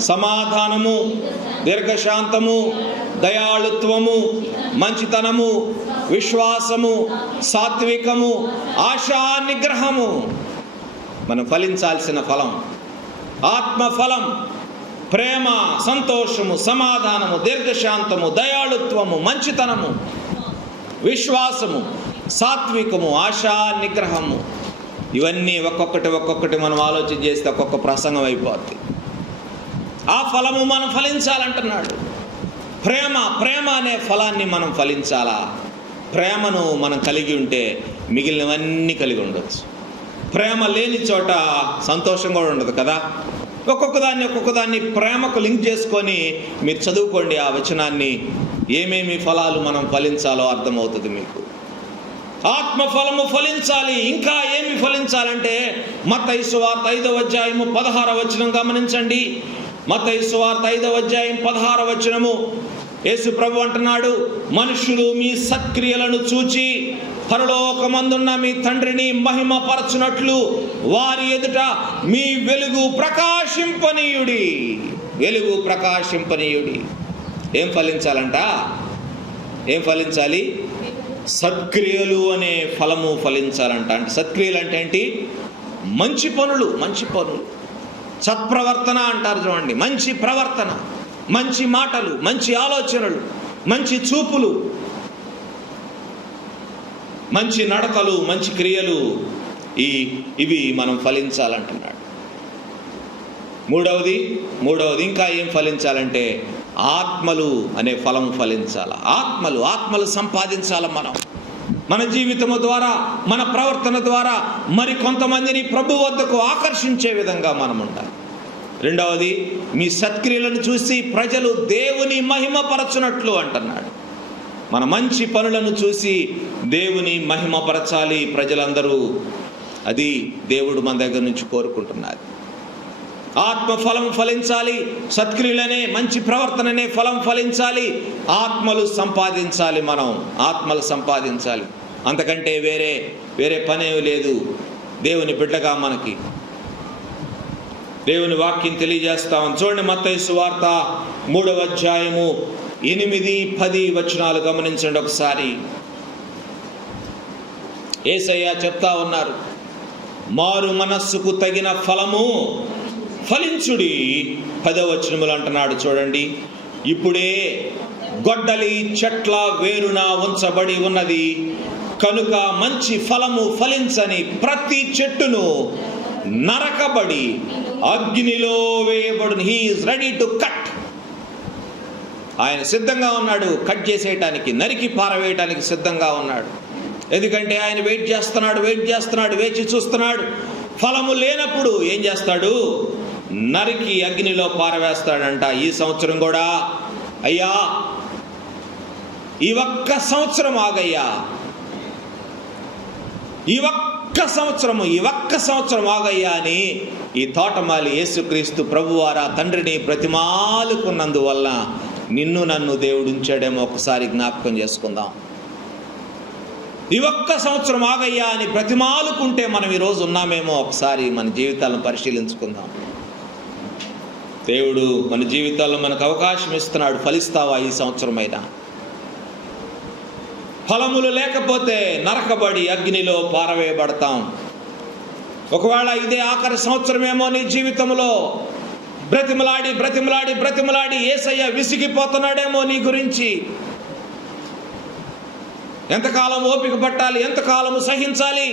సమాధానము, దీర్ఘశాంతము, దయాళుత్వము, మంచితనము, విశ్వాసము, సాత్వికము, ఆశా నిగ్రహము. మనం ఫలించాల్సిన ఫలం ఆత్మఫలం. ప్రేమ, సంతోషము, సమాధానము, దీర్ఘశాంతము, దయాళుత్వము, మంచితనము, విశ్వాసము, సాత్వికము, ఆశా నిగ్రహము. ఇవన్నీ ఒక్కొక్కటి మనం ఆలోచన చేస్తే ఒక్కొక్క ప్రసంగం అయిపోద్ది. ఆ ఫలము మనం ఫలించాలంటున్నాడు. ప్రేమ అనే ఫలాన్ని మనం ఫలించాలా? ప్రేమను మనం కలిగి ఉంటే మిగిలినవన్నీ కలిగి ఉండొచ్చు. ప్రేమ లేని చోట సంతోషం కూడా ఉండదు కదా. ఒక్కొక్కదాన్ని ప్రేమకు లింక్ చేసుకొని మీరు చదువుకోండి ఆ వచనాన్ని. ఏమేమి ఫలాలు మనం ఫలించాలో అర్థమవుతుంది మీకు. ఆత్మఫలము ఫలించాలి. ఇంకా ఏమి ఫలించాలంటే మత్తయి సువార్త 5వ అధ్యాయము 16వ వచనం గమనించండి. మత్తయి సువార్త 5వ అధ్యాయం 16వ వచనము యేసు ప్రభు అంటున్నాడు, మనుషులు మీ సత్క్రియలను చూచి పరలోకమందున్న మీ తండ్రిని మహిమపరచునట్లు వారి ఎదుట మీ వెలుగు ప్రకాశింపనీయుడి. ఏం ఫలించాలంట? ఏం ఫలించాలి? సత్క్రియలు అనే ఫలము ఫలించాలంట. అంటే సత్క్రియలు అంటే ఏంటి? మంచి పనులు. సత్ప్రవర్తన అంటారు చూడండి. మంచి ప్రవర్తన, మంచి మాటలు, మంచి ఆలోచనలు, మంచి చూపులు, మంచి నడకలు, మంచి క్రియలు, ఇవి మనం ఫలించాలంటున్నాడు. మూడవది ఇంకా ఏం ఫలించాలంటే ఆత్మలు అనే ఫలం ఫలించాల. ఆత్మలు సంపాదించాల. మన జీవితము ద్వారా, మన ప్రవర్తన ద్వారా మరి కొంతమందిని ప్రభు వద్దకు ఆకర్షించే విధంగా మనం ఉండాలి. రెండవది, మీ సత్క్రియలను చూసి ప్రజలు దేవుని మహిమపరచునట్లు అంటున్నాడు. మన మంచి పనులను చూసి దేవుని మహిమపరచాలి ప్రజలందరూ. అది దేవుడు మన దగ్గర నుంచి కోరుకుంటున్నది. ఆత్మ ఫలం ఫలించాలి. సత్క్రియలనే, మంచి ప్రవర్తననే ఫలం ఫలించాలి. ఆత్మలు సంపాదించాలి. ఆత్మలు సంపాదించాలి. అంతకంటే వేరే పనేమి లేదు. దేవుని బిడ్డగా మనకి దేవుని వాక్యం తెలియజేస్తాం. చూడండి, మత్తయి సువార్త 3వ అధ్యాయము 8-10 వచనాలు గమనించండి ఒకసారి. యేసయ్య చెప్తా ఉన్నారు, మారు మనస్సుకు తగిన ఫలము ఫలించుడి. 10వ వచనములు అంటున్నాడు చూడండి, ఇప్పుడే గొడ్డలి చెట్ల వేరున ఉంచబడి ఉన్నది కనుక మంచి ఫలము ఫలించని ప్రతి చెట్టును నరకబడి అగ్నిలో వేయబడును. He is ready to cut. ఆయన సిద్ధంగా ఉన్నాడు కట్ చేసేయటానికి, నరికి పారవేయటానికి సిద్ధంగా ఉన్నాడు. ఎందుకంటే ఆయన వెయిట్ చేస్తున్నాడు, వేచి చూస్తున్నాడు. ఫలము లేనప్పుడు ఏం చేస్తాడు? నరికి అగ్నిలో పారవేస్తాడంట. ఈ సంవత్సరం కూడా అయ్యా, ఈ ఒక్క సంవత్సరం ఆగయ్యా, ఈ ఒక్క సంవత్సరం ఆగయ్యా అని ఈ తోటమాలి యేసుక్రీస్తు ప్రభువారా తండ్రిని బ్రతిమాలుకున్నందువల్ల నిన్ను నన్ను దేవుడు ఉంచాడేమో ఒకసారి జ్ఞాపకం చేసుకుందాం. ఈ ఒక్క సంవత్సరం ఆగయ్యా అని బ్రతిమాలుకుంటే మనం ఈరోజు ఉన్నామేమో ఒకసారి మన జీవితాలను పరిశీలించుకుందాం. దేవుడు మన జీవితాల్లో మనకు అవకాశం ఇస్తున్నాడు. ఫలిస్తావా ఈ సంవత్సరమైనా? ఫలములు లేకపోతే నరకబడి అగ్నిలో పారవేయబడతాం. ఒకవేళ ఇదే ఆఖరి సంవత్సరమేమో నీ జీవితంలో బ్రతిమలాడి యేసయ్య విసిగిపోతున్నాడేమో నీ గురించి. ఎంతకాలం ఓపిక పట్టాలి? ఎంతకాలము సహించాలి?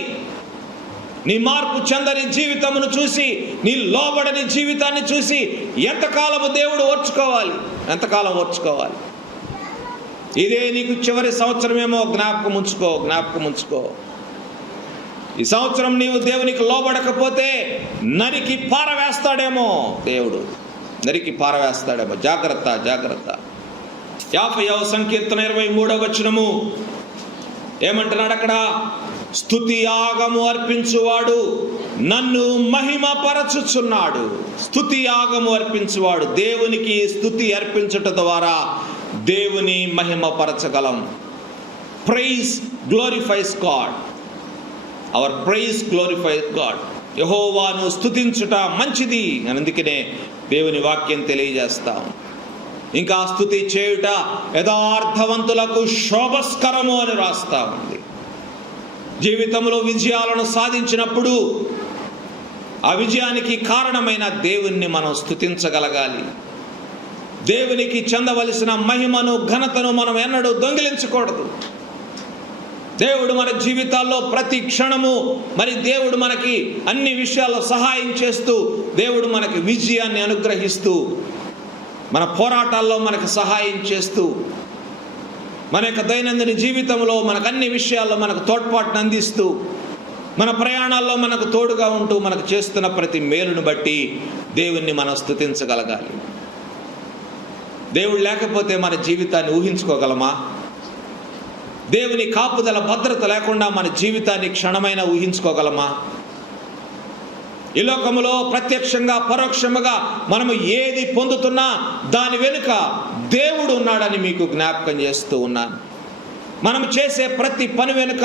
నీ మార్పు చెందని జీవితమును చూసి, నీ లోబడని జీవితాన్ని చూసి ఎంతకాలము దేవుడు ఎంతకాలం ఓర్చుకోవాలి? ఇదే నీకు చివరి సంవత్సరమేమో జ్ఞాపకం ఉంచుకో. ఈ సంవత్సరం నీవు దేవునికి లోబడకపోతే నరికి పారవేస్తాడేమో దేవుడు. జాగ్రత్త. 50వ సంకీర్తన 23వ వచనము ఏమంటున్నాడు అక్కడ? స్తుతి యాగము అర్పించువాడు నన్ను మహిమపరచుచున్నాడు. స్తుతి యాగము అర్పించువాడు. దేవునికి స్తుతి అర్పించుట ద్వారా దేవుని మహిమపరచగలం. Praise glorifies God. Our praise glorifies God. యెహోవాను స్తుతించుట మంచిది. అందుకనే దేవుని వాక్యం తెలియజేస్తాం. ఇంకా స్తుతి చేయుట యథార్థవంతులకు శోభస్కరము అని రాస్తా ఉంది. జీవితంలో విజయాలను సాధించినప్పుడు ఆ విజయానికి కారణమైన దేవుణ్ణి మనం స్తుతించగలగాలి. దేవునికి చెందవలసిన మహిమను, ఘనతను మనం ఎన్నడూ దొంగిలించకూడదు. దేవుడు మన జీవితాల్లో ప్రతి క్షణము దేవుడు మనకి అన్ని విషయాల్లో సహాయం చేస్తూ, దేవుడు మనకి విజయాన్ని అనుగ్రహిస్తూ, మన పోరాటాల్లో మనకు సహాయం చేస్తూ, మన యొక్క దైనందిన జీవితంలో మనకు అన్ని విషయాల్లో మనకు తోడ్పాటును అందిస్తూ, మన ప్రయాణాల్లో మనకు తోడుగా ఉంటూ, మనకు చేస్తున్న ప్రతి మేలును బట్టి దేవుణ్ణి మనం స్తుతించగలగాలి. దేవుడు లేకపోతే మన జీవితాన్ని ఊహించుకోగలమా? దేవుని కాపుదల, భద్రత లేకుండా మన జీవితాన్ని క్షణమైన ఊహించుకోగలమా? ఈ లోకములో ప్రత్యక్షంగా పరోక్షముగా మనము ఏది పొందుతున్నా దాని వెనుక దేవుడు ఉన్నాడని మీకు జ్ఞాపకం చేస్తూ ఉన్నాను. మనం చేసే ప్రతి పని వెనుక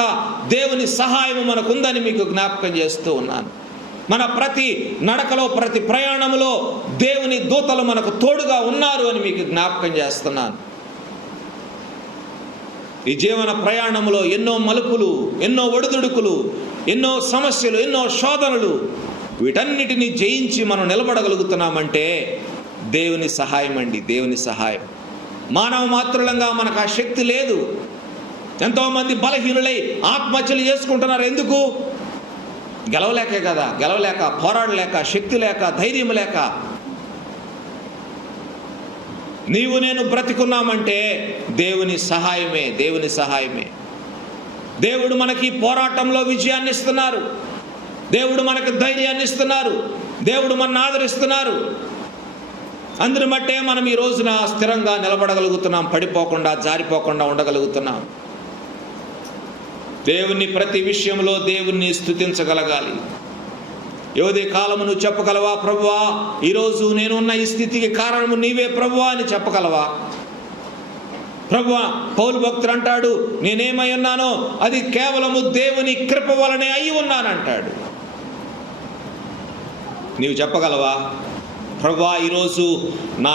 దేవుని సహాయం మనకు ఉందని మీకు జ్ఞాపకం చేస్తూ ఉన్నాను. మన ప్రతి నడకలో, ప్రతి ప్రయాణములో దేవుని దూతలు మనకు తోడుగా ఉన్నారు అని మీకు జ్ఞాపకం చేస్తున్నాను. ఈ జీవన ప్రయాణములో ఎన్నో మలుపులు, ఎన్నో ఒడిదుడుకులు, ఎన్నో సమస్యలు, ఎన్నో శోధనలు, వీటన్నిటినీ జయించి మనం నిలబడగలుగుతున్నామంటే దేవుని సహాయం అండి. దేవుని సహాయం. మానవ మాత్రులంగా మనకు ఆ శక్తి లేదు. ఎంతోమంది బలహీనులై ఆత్మహత్యలు చేసుకుంటున్నారు. ఎందుకు? గెలవలేకే కదా. గెలవలేక, పోరాడలేక, శక్తి లేక, ధైర్యం లేక. నీవు నేను బ్రతికున్నామంటే దేవుని సహాయమే, దేవుని సహాయమే. దేవుడు మనకి పోరాటంలో విజయాన్ని ఇస్తున్నారు. దేవుడు మనకు ధైర్యాన్ని ఇస్తున్నారు. దేవుడు మనల్ని ఆదరిస్తున్నారు. అందుని బట్టే మనం ఈ రోజున స్థిరంగా నిలబడగలుగుతున్నాం, పడిపోకుండా జారిపోకుండా ఉండగలుగుతున్నాం. దేవుని ప్రతి విషయంలో దేవుణ్ణి స్తుతించగలగాలి. యోధి కాలము నువ్వు చెప్పగలవా, ప్రభువా ఈరోజు నేనున్న ఈ స్థితికి కారణము నీవే ప్రభువా అని చెప్పగలవా? ప్రభువా, పౌలు భక్తుడు అంటాడు, నేనేమై ఉన్నానో అది కేవలము దేవుని కృప వలనే అయి ఉన్నానంటాడు. నీవు చెప్పగలవా, ప్రభువా ఈరోజు నా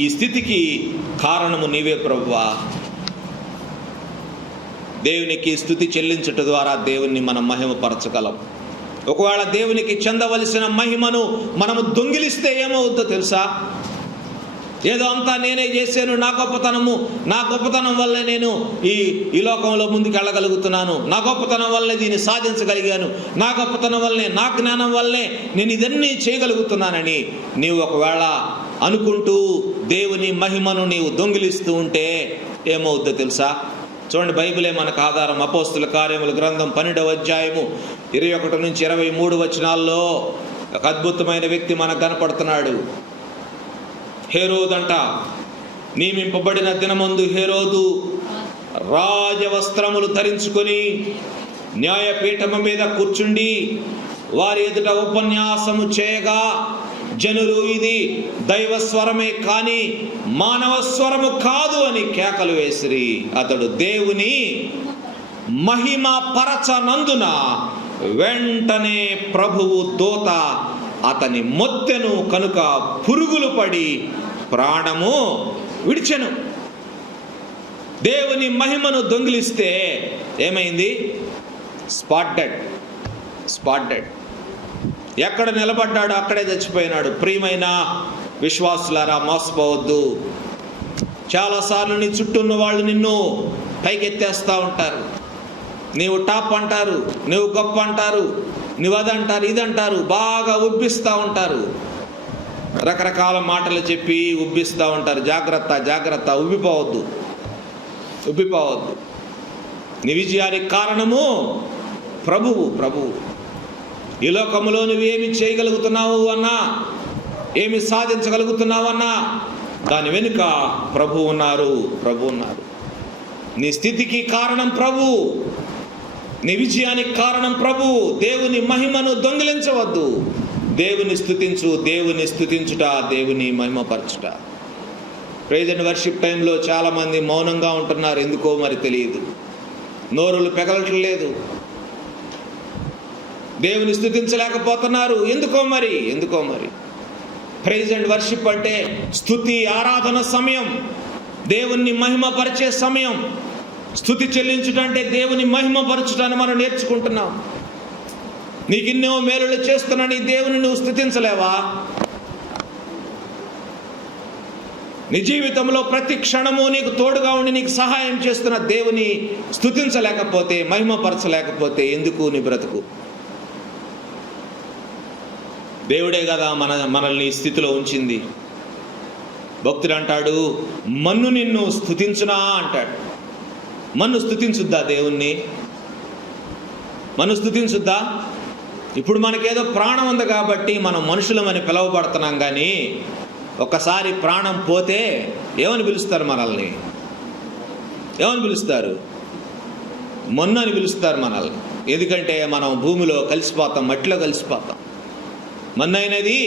ఈ స్థితికి కారణము నీవే ప్రభువా? దేవునికి స్తుతి చెల్లించట ద్వారా దేవుణ్ణి మనం మహిమపరచగలం. ఒకవేళ దేవునికి చెందవలసిన మహిమను మనము దొంగిలిస్తే ఏమవుద్దో తెలుసా? ఏదో అంతా నేనే చేశాను, నా గొప్పతనం వల్లే నేను ఈ లోకంలో ముందుకు వెళ్ళగలుగుతున్నాను, నా గొప్పతనం వల్లే దీన్ని సాధించగలిగాను, నా గొప్పతనం వల్లే, నా జ్ఞానం వల్లే నేను ఇదన్నీ చేయగలుగుతున్నానని నీవు ఒకవేళ అనుకుంటూ దేవుని మహిమను నీవు దొంగిలిస్తూ ఉంటే ఏమవుద్దో తెలుసా? చూడండి, బైబిలే మనకు ఆధారం. అపోస్తుల కార్యముల గ్రంథం 12వ అధ్యాయము 21 నుంచి 23 వచనాల్లో ఒక అద్భుతమైన వ్యక్తి మనకు కనపడుతున్నాడు. హేరోదు అంట. నియమింపబడిన దినమందు హేరోదు రాజవస్త్రములు ధరించుకొని న్యాయపీఠము మీద కూర్చుండి వారి ఎదుట ఉపన్యాసము చేయగా జనులు ఇది దైవ స్వరమే కానీ మానవ స్వరము కాదు అని కేకలు వేసిరి. అతడు దేవుని మహిమ పరచనందున వెంటనే ప్రభువు దూత అతని మొత్తెను కనుక పురుగులు పడి ప్రాణము విడిచెను. దేవుని మహిమను దొంగిలిస్తే ఏమైంది? Spot dead. ఎక్కడ నిలబడ్డాడు అక్కడే చచ్చిపోయినాడు. ప్రియమైన విశ్వాసులారా, మోసపోవద్దు. చాలాసార్లు నీ చుట్టూ ఉన్న వాళ్ళు నిన్ను పైకెత్తేస్తూ ఉంటారు. నీవు టాప్ అంటారు, నువ్వు గొప్ప అంటారు, నువ్వు అదంటారు, ఇదంటారు, బాగా ఉబ్బిస్తూ ఉంటారు. రకరకాల మాటలు చెప్పి ఉబ్బిస్తూ ఉంటారు. జాగ్రత్త, ఉబ్బిపోవద్దు. నీ విజయానికి కారణము ప్రభువు. ఈ లోకములో నువ్వేమి చేయగలుగుతున్నావు అన్నా, ఏమి సాధించగలుగుతున్నావు అన్నా, దాని వెనుక ప్రభు ఉన్నారు. నీ స్థితికి కారణం ప్రభు, నీ విజయానికి కారణం ప్రభు. దేవుని మహిమను దొంగిలించవద్దు. దేవుని స్తుతించుట, దేవుని మహిమపరచుట. ప్రైజ్ అండ్ వర్షిప్ టైంలో చాలామంది మౌనంగా ఉంటున్నారు. ఎందుకో మరి తెలియదు, నోరులు పెగలట్లేదు, దేవుని స్తుతించలేకపోతున్నారు. ఎందుకో మరి. ప్రైజ్ అండ్ వర్షిప్ అంటే స్తుతి ఆరాధన సమయం, దేవుణ్ణి మహిమపరిచే సమయం. స్తుతి చెల్లించుట అంటే దేవుని మహిమపరచుటని మనం నేర్చుకుంటున్నాం. నీకు ఎన్నో మేలులు చేస్తున్నాను, నీ దేవుని నువ్వు స్తుతించలేవా? నీ జీవితంలో ప్రతి క్షణము నీకు తోడుగా ఉండి నీకు సహాయం చేస్తున్న దేవుని స్తుతించలేకపోతే, మహిమపరచలేకపోతే ఎందుకు నీ బ్రతుకు? దేవుడే కదా మనల్ని ఈ స్థితిలో ఉంచింది. భక్తుడు అంటాడు, మన్ను నిన్ను స్తుతించునా అంటాడు. మన్ను స్తుతించుద్దా దేవుణ్ణి? మన్ను స్తుతించుద్దా? ఇప్పుడు మనకేదో ప్రాణం ఉంది కాబట్టి మనం మనుషులమని పిలువబడుతున్నాం. కానీ ఒకసారి ప్రాణం పోతే ఏమని పిలుస్తారు? మనల్ని ఏమని పిలుస్తారు? మన్ను అని పిలుస్తారు మనల్ని. ఎందుకంటే మనం భూమిలో కలిసిపోతాం, మట్టిలో కలిసిపోతాం. మన్నైనది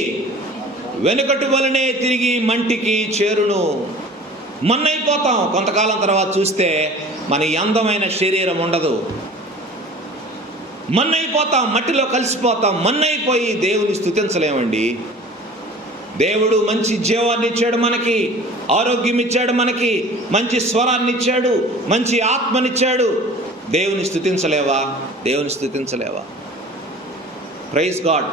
వెనుకటి వలనే తిరిగి మంటికి చేరును. మన్నైపోతాం. కొంతకాలం తర్వాత చూస్తే మన అందమైన శరీరం ఉండదు. మన్నైపోతాం, మట్టిలో కలిసిపోతాం. మన్నైపోయి దేవుని స్తుతించలేమండి. దేవుడు మంచి జీవాన్ని ఇచ్చాడు, మనకి ఆరోగ్యం ఇచ్చాడు, మనకి మంచి స్వరాన్ని ఇచ్చాడు, మంచి ఆత్మనిచ్చాడు. దేవుని స్తుతించలేవా? Praise God.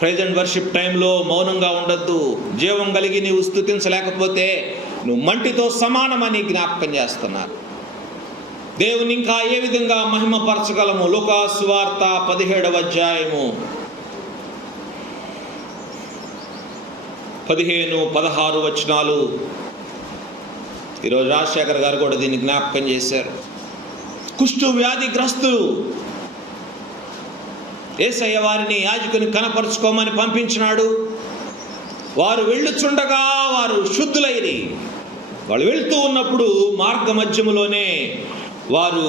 Praise and worship టైంలో మౌనంగా ఉండొద్దు. జీవం కలిగి నీవు స్తుతించలేకపోతే నువ్వు మంటితో సమానమని జ్ఞాపకం చేస్తున్నారు. దేవుని ఇంకా ఏ విధంగా మహిమపరచగలము? లూకాసు సువార్త 17వ అధ్యాయము 15-16 వచనాలు. ఈరోజు రాజశేఖర్ గారు కూడా దీన్ని జ్ఞాపకం చేశారు. కుష్టు వ్యాధిగ్రస్తులు యేసయ్య వారిని యాజకుని కనపరుచుకోమని పంపించినాడు. వారు వెళ్ళుచుండగా వారు శుద్ధులైరి. వాళ్ళు వెళ్తూ ఉన్నప్పుడు మార్గ మధ్యములోనే వారు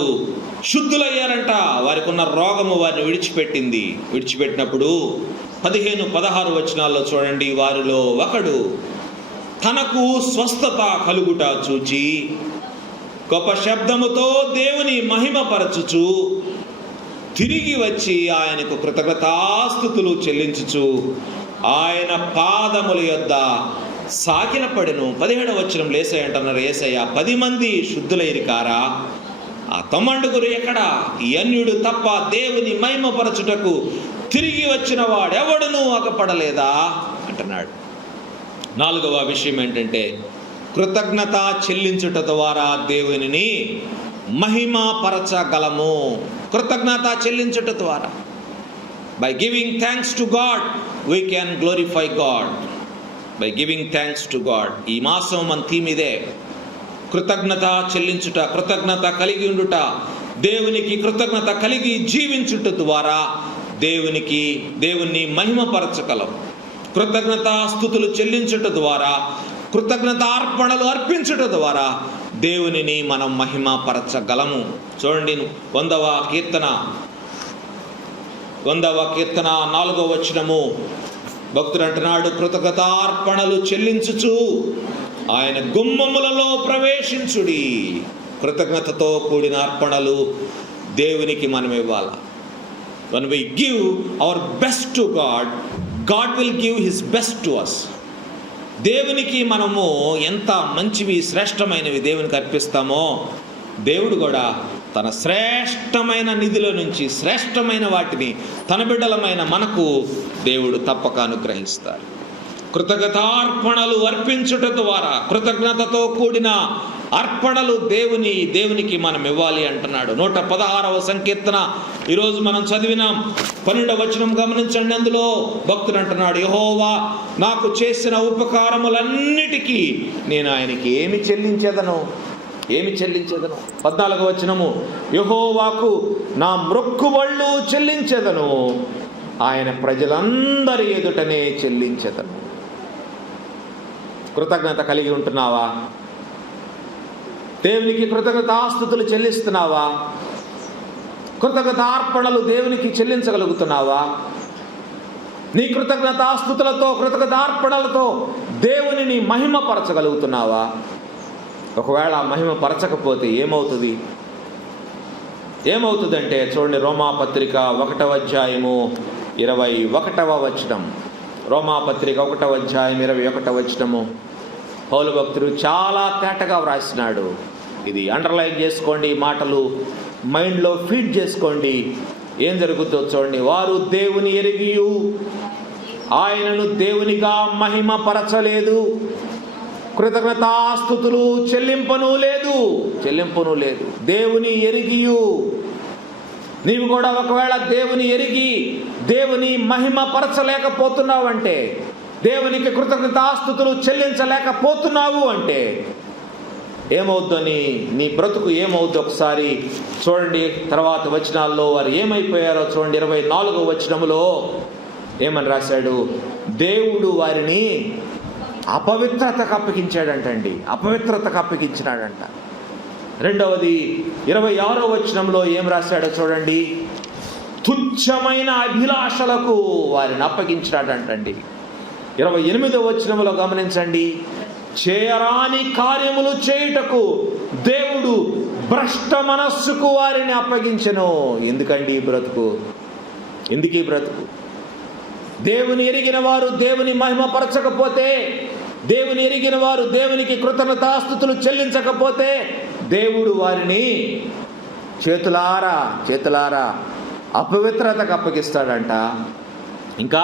శుద్ధులయ్యారంట. వారికి ఉన్న రోగము వారిని విడిచిపెట్టినప్పుడు 15-16 వచనాల్లో చూడండి. వారిలో ఒకడు తనకు స్వస్థత కలుగుట చూచి గొప్ప శబ్దముతో దేవుని మహిమపరచుచు తిరిగి వచ్చి ఆయనకు కృతజ్ఞతాస్తుతులు చెల్లించుచు ఆయన పాదముల యొద్ద సాగిలపడెను. 17వ వచనంలో యేసయ్య అంటున్నారు, యేసయ్య 10 మంది శుద్ధులైరి కారా? ఆ 9 ఎక్కడ? ఈ అన్యుడు తప్ప దేవుని మహిమపరచుటకు తిరిగి వచ్చిన వాడెవడునూ అగపడలేదా అంటున్నాడు. 4వ విషయం ఏంటంటే కృతజ్ఞత చెల్లించుట ద్వారా దేవునిని మహిమపరచగలము. కృతజ్ఞత చెల్లించుట ద్వారా, by giving thanks to God we can glorify God. By giving thanks to God. ఈ మాసం మన థీమ్ ఇదే, కృతజ్ఞత చెల్లించుట, కృతజ్ఞత కలిగి ఉండుట, దేవునికి కృతజ్ఞత కలిగి జీవించుట ద్వారా దేవుణ్ణి మహిమపరచగలం. కృతజ్ఞత స్తుతులు చెల్లించుట ద్వారా, కృతజ్ఞత అర్పణలు అర్పించుట ద్వారా దేవునిని మనం మహిమపరచగలము. చూడండి 100వ కీర్తన 4వ వచనము. భక్తుడు అంటున్నాడు, కృతజ్ఞతార్పణలు చెల్లించుచు ఆయన గుమ్మములలో ప్రవేశించుడి. కృతజ్ఞతతో కూడిన అర్పణలు దేవునికి మనం ఇవ్వాలి. When we give our best to God, God will give His best to us. దేవునికి మనము ఎంత మంచివి శ్రేష్టమైనవి దేవునికి అర్పిస్తామో, దేవుడు కూడా తన శ్రేష్టమైన నిధిలో నుంచి శ్రేష్టమైన వాటిని తన బిడ్డలమైన మనకు దేవుడు తప్పక అనుగ్రహిస్తారు. కృతజ్ఞతార్పణలు అర్పించుట ద్వారా, కృతజ్ఞతతో కూడిన అర్పణలు దేవునికి మనం ఇవ్వాలి అంటున్నాడు. 116వ సంకీర్తన ఈరోజు మనం చదివినాం. 12వ వచనం గమనించండి. అందులో భక్తుడు అంటున్నాడు, యెహోవా నాకు చేసిన ఉపకారములన్నిటికీ నేను ఆయనకి ఏమి చెల్లించేదను. 14వ వచనము, యెహోవాకు నా మ్రొక్కుబళ్ళు చెల్లించెదను, ఆయన ప్రజలందరి ఎదుటనే చెల్లించెదను. కృతజ్ఞత కలిగి ఉంటున్నావా? దేవునికి కృతజ్ఞతాస్తుతులు చెల్లిస్తున్నావా? కృతజ్ఞతార్పణలు దేవునికి చెల్లించగలుగుతున్నావా? నీ కృతజ్ఞతాస్తుతులతో, కృతజ్ఞతార్పణలతో దేవునిని మహిమపరచగలుగుతున్నావా? ఒకవేళ మహిమపరచకపోతే ఏమవుతుందంటే చూడండి, రోమాపత్రిక 1వ అధ్యాయము 21వ వచనం. రోమాపత్రిక 1వ అధ్యాయం 21వ వచనము. పౌలు భక్తుడు చాలా తేటగా వ్రాసినాడు. ఇది అండర్లైన్ చేసుకోండి, ఈ మాటలు మైండ్లో ఫీడ్ చేసుకోండి. ఏం జరుగుతుందో చూడండి. వారు దేవుని ఎరిగియు ఆయనను దేవునిగా మహిమపరచలేదు, కృతజ్ఞతాస్తుతులు చెల్లింపను లేదు. దేవుని ఎరిగియు, నీవు కూడా ఒకవేళ దేవుని ఎరిగి దేవుని మహిమపరచలేకపోతున్నావంటే, దేవునికి కృతజ్ఞతాస్తుతులు చెల్లించలేకపోతున్నావు అంటే ఏమవుద్దని, నీ బ్రతుకు ఏమవుద్దు ఒకసారి చూడండి. తర్వాత వచనాల్లో వారు ఏమైపోయారో చూడండి. 24వ వచనములో ఏమని రాశాడు? దేవుడు వారిని అపవిత్రతకు అప్పగించినాడంట. రెండవది 26వ వచనంలో ఏం రాశాడో చూడండి. తుచ్చమైన అభిలాషలకు వారిని అప్పగించినాడంటండి. 28వ వచనంలో గమనించండి. చేయరాని కార్యములు చేయుటకు దేవుడు భ్రష్ట మనస్సుకు వారిని అప్పగించెను. ఎందుకండి ఈ బ్రతుకు? దేవుని ఎరిగిన వారు దేవుని మహిమపరచకపోతే, దేవుని ఎరిగిన వారు దేవునికి కృతజ్ఞతాస్తుతులు చెల్లించకపోతే దేవుడు వారిని చేతులారా అపవిత్రతకు అప్పగిస్తాడంట. ఇంకా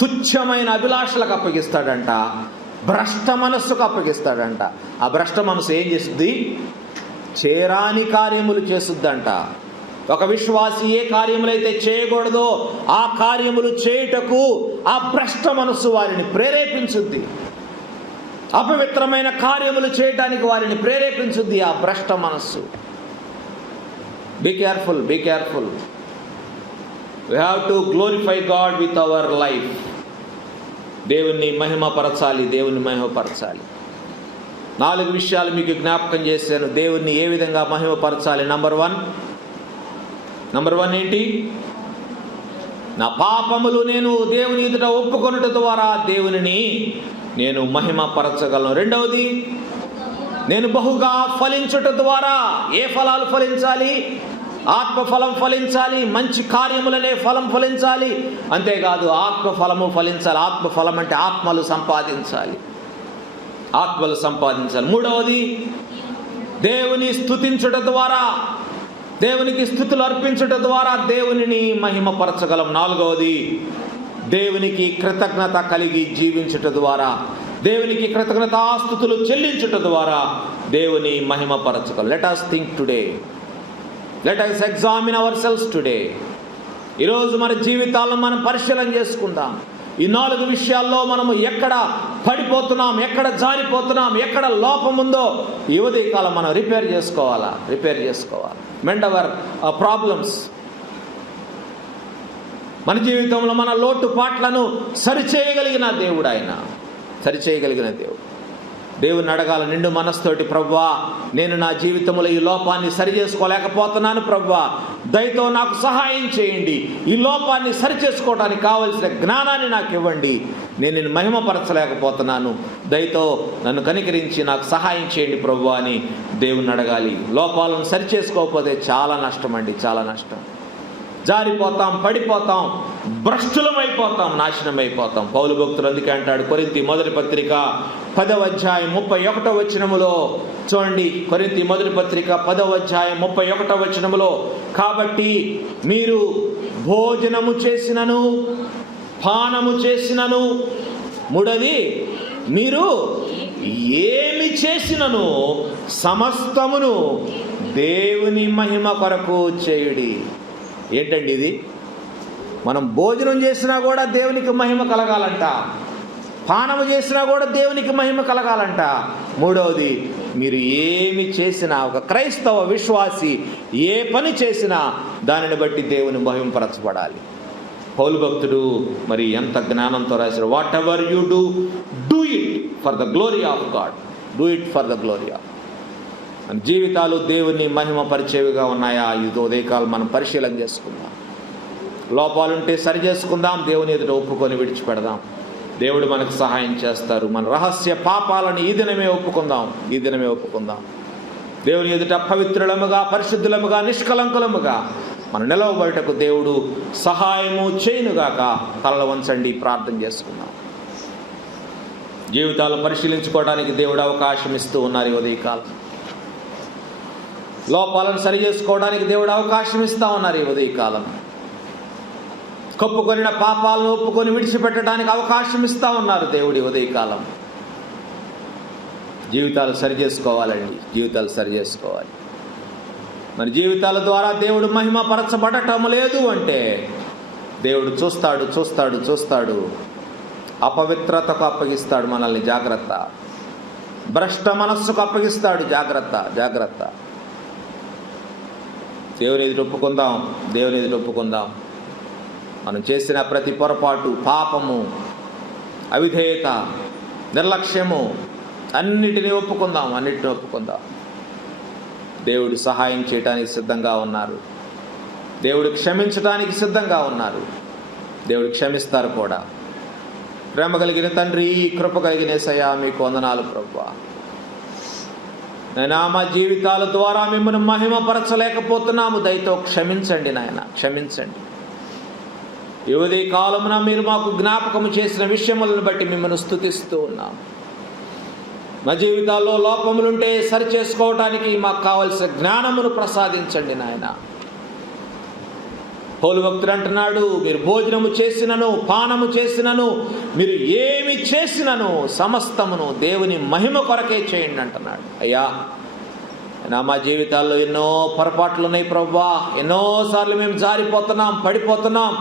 తుచ్చమైన అభిలాషలకు అప్పగిస్తాడంట. భ్రష్ట మనస్సుకు అప్పగిస్తాడంట. ఆ భ్రష్ట మనస్సు ఏం చేస్తుంది? చేరాని కార్యములు చేస్తుందంట. ఒక విశ్వాసి ఏ కార్యములైతే చేయకూడదో ఆ కార్యములు చేయుటకు ఆ భ్రష్ట మనస్సు వారిని ప్రేరేపించుద్ది. అపవిత్రమైన కార్యములు చేయడానికి వారిని ప్రేరేపించుద్ది ఆ భ్రష్ట మనస్సు. Be careful, be careful. We have to glorify God with our life. దేవుణ్ణి మహిమపరచాలి, దేవుణ్ణి మహిమపరచాలి. 4 విషయాలు మీకు జ్ఞాపకం చేశాను. దేవుణ్ణి ఏ విధంగా మహిమపరచాలి? నంబర్ వన్ ఏంటి? నా పాపములు నేను దేవుని ఎదుట ఒప్పుకొనుట ద్వారా దేవునిని నేను మహిమపరచగలను. రెండవది, నేను బహుగా ఫలించుట ద్వారా. ఏ ఫలాలు ఫలించాలి? ఆత్మఫలం ఫలించాలి, మంచి కార్యములనే ఫలం ఫలించాలి. అంతేకాదు ఆత్మఫలము ఫలించాలి. ఆత్మఫలం అంటే ఆత్మలు సంపాదించాలి, ఆత్మలు సంపాదించాలి. మూడవది, దేవుని స్తుతించుట ద్వారా, దేవునికి స్తుతులు అర్పించుట ద్వారా దేవునిని మహిమపరచగలం. నాలుగవది, దేవునికి కృతజ్ఞత కలిగి జీవించుట ద్వారా, దేవునికి కృతజ్ఞతాస్తుతులు చెల్లించుట ద్వారా దేవుని మహిమపరచగలం. Let us think today. Let us examine ourselves today. ఈరోజు మన జీవితాలను మనం పరిశీలన చేసుకుందాం. ఈ 4 విషయాల్లో మనము ఎక్కడ పడిపోతున్నాం, ఎక్కడ జారిపోతున్నాం, ఎక్కడ లోపం ఉందో ఈ ఉదయకాలం మనం రిపేర్ చేసుకోవాలి. Mend our problems. మన జీవితంలో మన లోటుపాట్లను సరిచేయగలిగిన దేవుడు ఆయన, సరిచేయగలిగిన దేవుడు. దేవుని అడగాల నిండు మనస్తోటి, ప్రభువా నేను నా జీవితంలో ఈ లోపాన్ని సరి చేసుకోలేకపోతున్నాను, ప్రభువా దయతో నాకు సహాయం చేయండి, ఈ లోపాన్ని సరి చేసుకోవడానికి కావలసిన జ్ఞానాన్ని నాకు ఇవ్వండి, నేను నిన్ను మహిమపరచలేకపోతున్నాను, దయతో నన్ను కనికరించి నాకు సహాయం చేయండి ప్రభువా అని దేవుని అడగాలి. లోపాలను సరి చేసుకోకపోతే చాలా నష్టం అండి, చాలా నష్టం. జారిపోతాం, పడిపోతాం, భ్రష్టులమైపోతాం, నాశనమైపోతాం. పౌలు భక్తులు అందుకే అంటాడు, కొరింథీ మొదటి పత్రిక 10వ అధ్యాయం 31వ వచనములో చూడండి. కొరింథీ మొదటి పత్రిక 10వ అధ్యాయం 31వ వచనములో, కాబట్టి మీరు భోజనము చేసినను పానము చేసినను, మూడది మీరు ఏమి చేసినను సమస్తమును దేవుని మహిమ కొరకు చేయుడి. ఏంటండి ఇది? మనం భోజనం చేసినా కూడా దేవునికి మహిమ కలగాలంట, పానము చేసినా కూడా దేవునికి మహిమ కలగాలంట. మూడవది, మీరు ఏమి చేసినా, ఒక క్రైస్తవ విశ్వాసి ఏ పని చేసినా దానిని బట్టి దేవుని మహిమపరచబడాలి. పౌలు భక్తుడు మరి ఎంత జ్ఞానంతో రాశారు, what ever you do it for the glory of God, do it for the glory of. మన జీవితాలు దేవుని మహిమపరిచేవిగా ఉన్నాయా? ఇది ఉదయకాలం మనం పరిశీలన చేసుకుందాం. లోపాలుంటే సరి చేసుకుందాం, దేవుని ఎదుట ఒప్పుకొని విడిచిపెడదాం. దేవుడు మనకు సహాయం చేస్తారు. మన రహస్య పాపాలను ఈ దినమే ఒప్పుకుందాం. దేవుని ఎదుట పవిత్రులముగా, పరిశుద్ధులముగా, నిష్కలంకులముగా మన నిలవబడటకు దేవుడు సహాయము చేయునుగాక. తలలు వంచండి, ప్రార్థన చేసుకుందాం. జీవితాలు పరిశీలించుకోవడానికి దేవుడు అవకాశం ఇస్తూ ఉన్నారు. ఈ ఉదయకాలం లోపాలను సరి చేసుకోవడానికి దేవుడు అవకాశం ఇస్తూ ఉన్నారు. ఈ ఉదయకాలం కప్పుకొనిన పాపాలను ఒప్పుకొని విడిచిపెట్టడానికి అవకాశం ఇస్తూ ఉన్నారు దేవుడి ఉదయకాలం. జీవితాలు సరి చేసుకోవాలండి, జీవితాలు సరి చేసుకోవాలి. మన జీవితాల ద్వారా దేవుడు మహిమపరచబడటం లేదు అంటే దేవుడు చూస్తాడు. అపవిత్రతకు అప్పగిస్తాడు మనల్ని, జాగ్రత్త. భ్రష్ట మనస్సుకు అప్పగిస్తాడు, జాగ్రత్త. దేవుని ఎదుట ఒప్పుకుందాం. మనం చేసిన ప్రతి పొరపాటు, పాపము, అవిధేయత, నిర్లక్ష్యము అన్నిటినీ ఒప్పుకుందాం. దేవుడు సహాయం చేయడానికి సిద్ధంగా ఉన్నారు. దేవుడు క్షమించడానికి సిద్ధంగా ఉన్నారు. దేవుడు క్షమిస్తారు కూడా. ప్రేమ కలిగిన తండ్రి, కృప కలిగిన యేసయ్యా, మీకు వందనాలు ప్రభువా. నాయనా, మా జీవితాల ద్వారా మిమ్మల్ని మహిమపరచలేకపోతున్నాము, దయతో క్షమించండి నాయన, క్షమించండి. ఈ ఉదయ కాలమున మీరు మాకు జ్ఞాపకము చేసిన విషయములను బట్టి మిమ్మల్ని స్తుతిస్తూ ఉన్నాం. మా జీవితాల్లో లోపములుంటే సరి చేసుకోవటానికి మాకు కావలసిన జ్ఞానమును ప్రసాదించండి నాయన. పౌలు భక్తుడు అంటున్నాడు, మీరు భోజనము చేసినను పానము చేసినను, మీరు ఏమి చేసినను సమస్తమును దేవుని మహిమ కొరకే చేయండి అంటున్నాడు. అయ్యా, మా జీవితాల్లో ఎన్నో పొరపాట్లు ఉన్నాయి ప్రభువా. ఎన్నోసార్లు మేము జారిపోతున్నాం, పడిపోతున్నాం.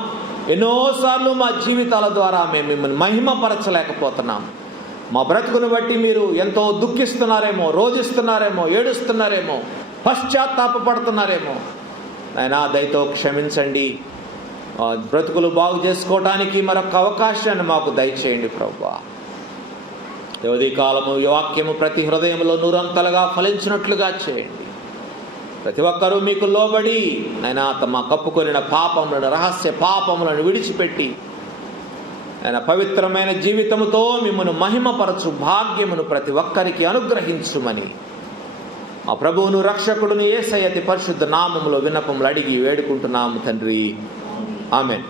ఎన్నోసార్లు మా జీవితాల ద్వారా మేము మిమ్మల్ని మహిమపరచలేకపోతున్నాం. మా బ్రతుకును బట్టి మీరు ఎంతో దుఃఖిస్తున్నారేమో, రోధిస్తున్నారేమో, ఏడుస్తున్నారేమో, పశ్చాత్తాపపడుతున్నారేమో. నాయనా దయతో క్షమించండి. బ్రతుకులు బాగు చేసుకోవటానికి మరొక అవకాశాన్ని మాకు దయచేయండి ప్రభువా. ఉదయ కాలము ఈ వాక్యము ప్రతి హృదయంలో నూరంతలుగా ఫలించినట్లుగా చేయండి. ప్రతి ఒక్కరూ మీకు లోబడి ఆయన తమ కప్పుకొనిన పాపములను, రహస్య పాపములను విడిచిపెట్టి ఆయన పవిత్రమైన జీవితముతో మిమ్మల్ని మహిమపరచు భాగ్యమును ప్రతి ఒక్కరికి అనుగ్రహించుమని మా ప్రభువును రక్షకుడును యేసయ్య అతి పరిశుద్ధ నామములో విన్నపములు అడిగి వేడుకుంటున్నాము తండ్రి. ఆమేన్.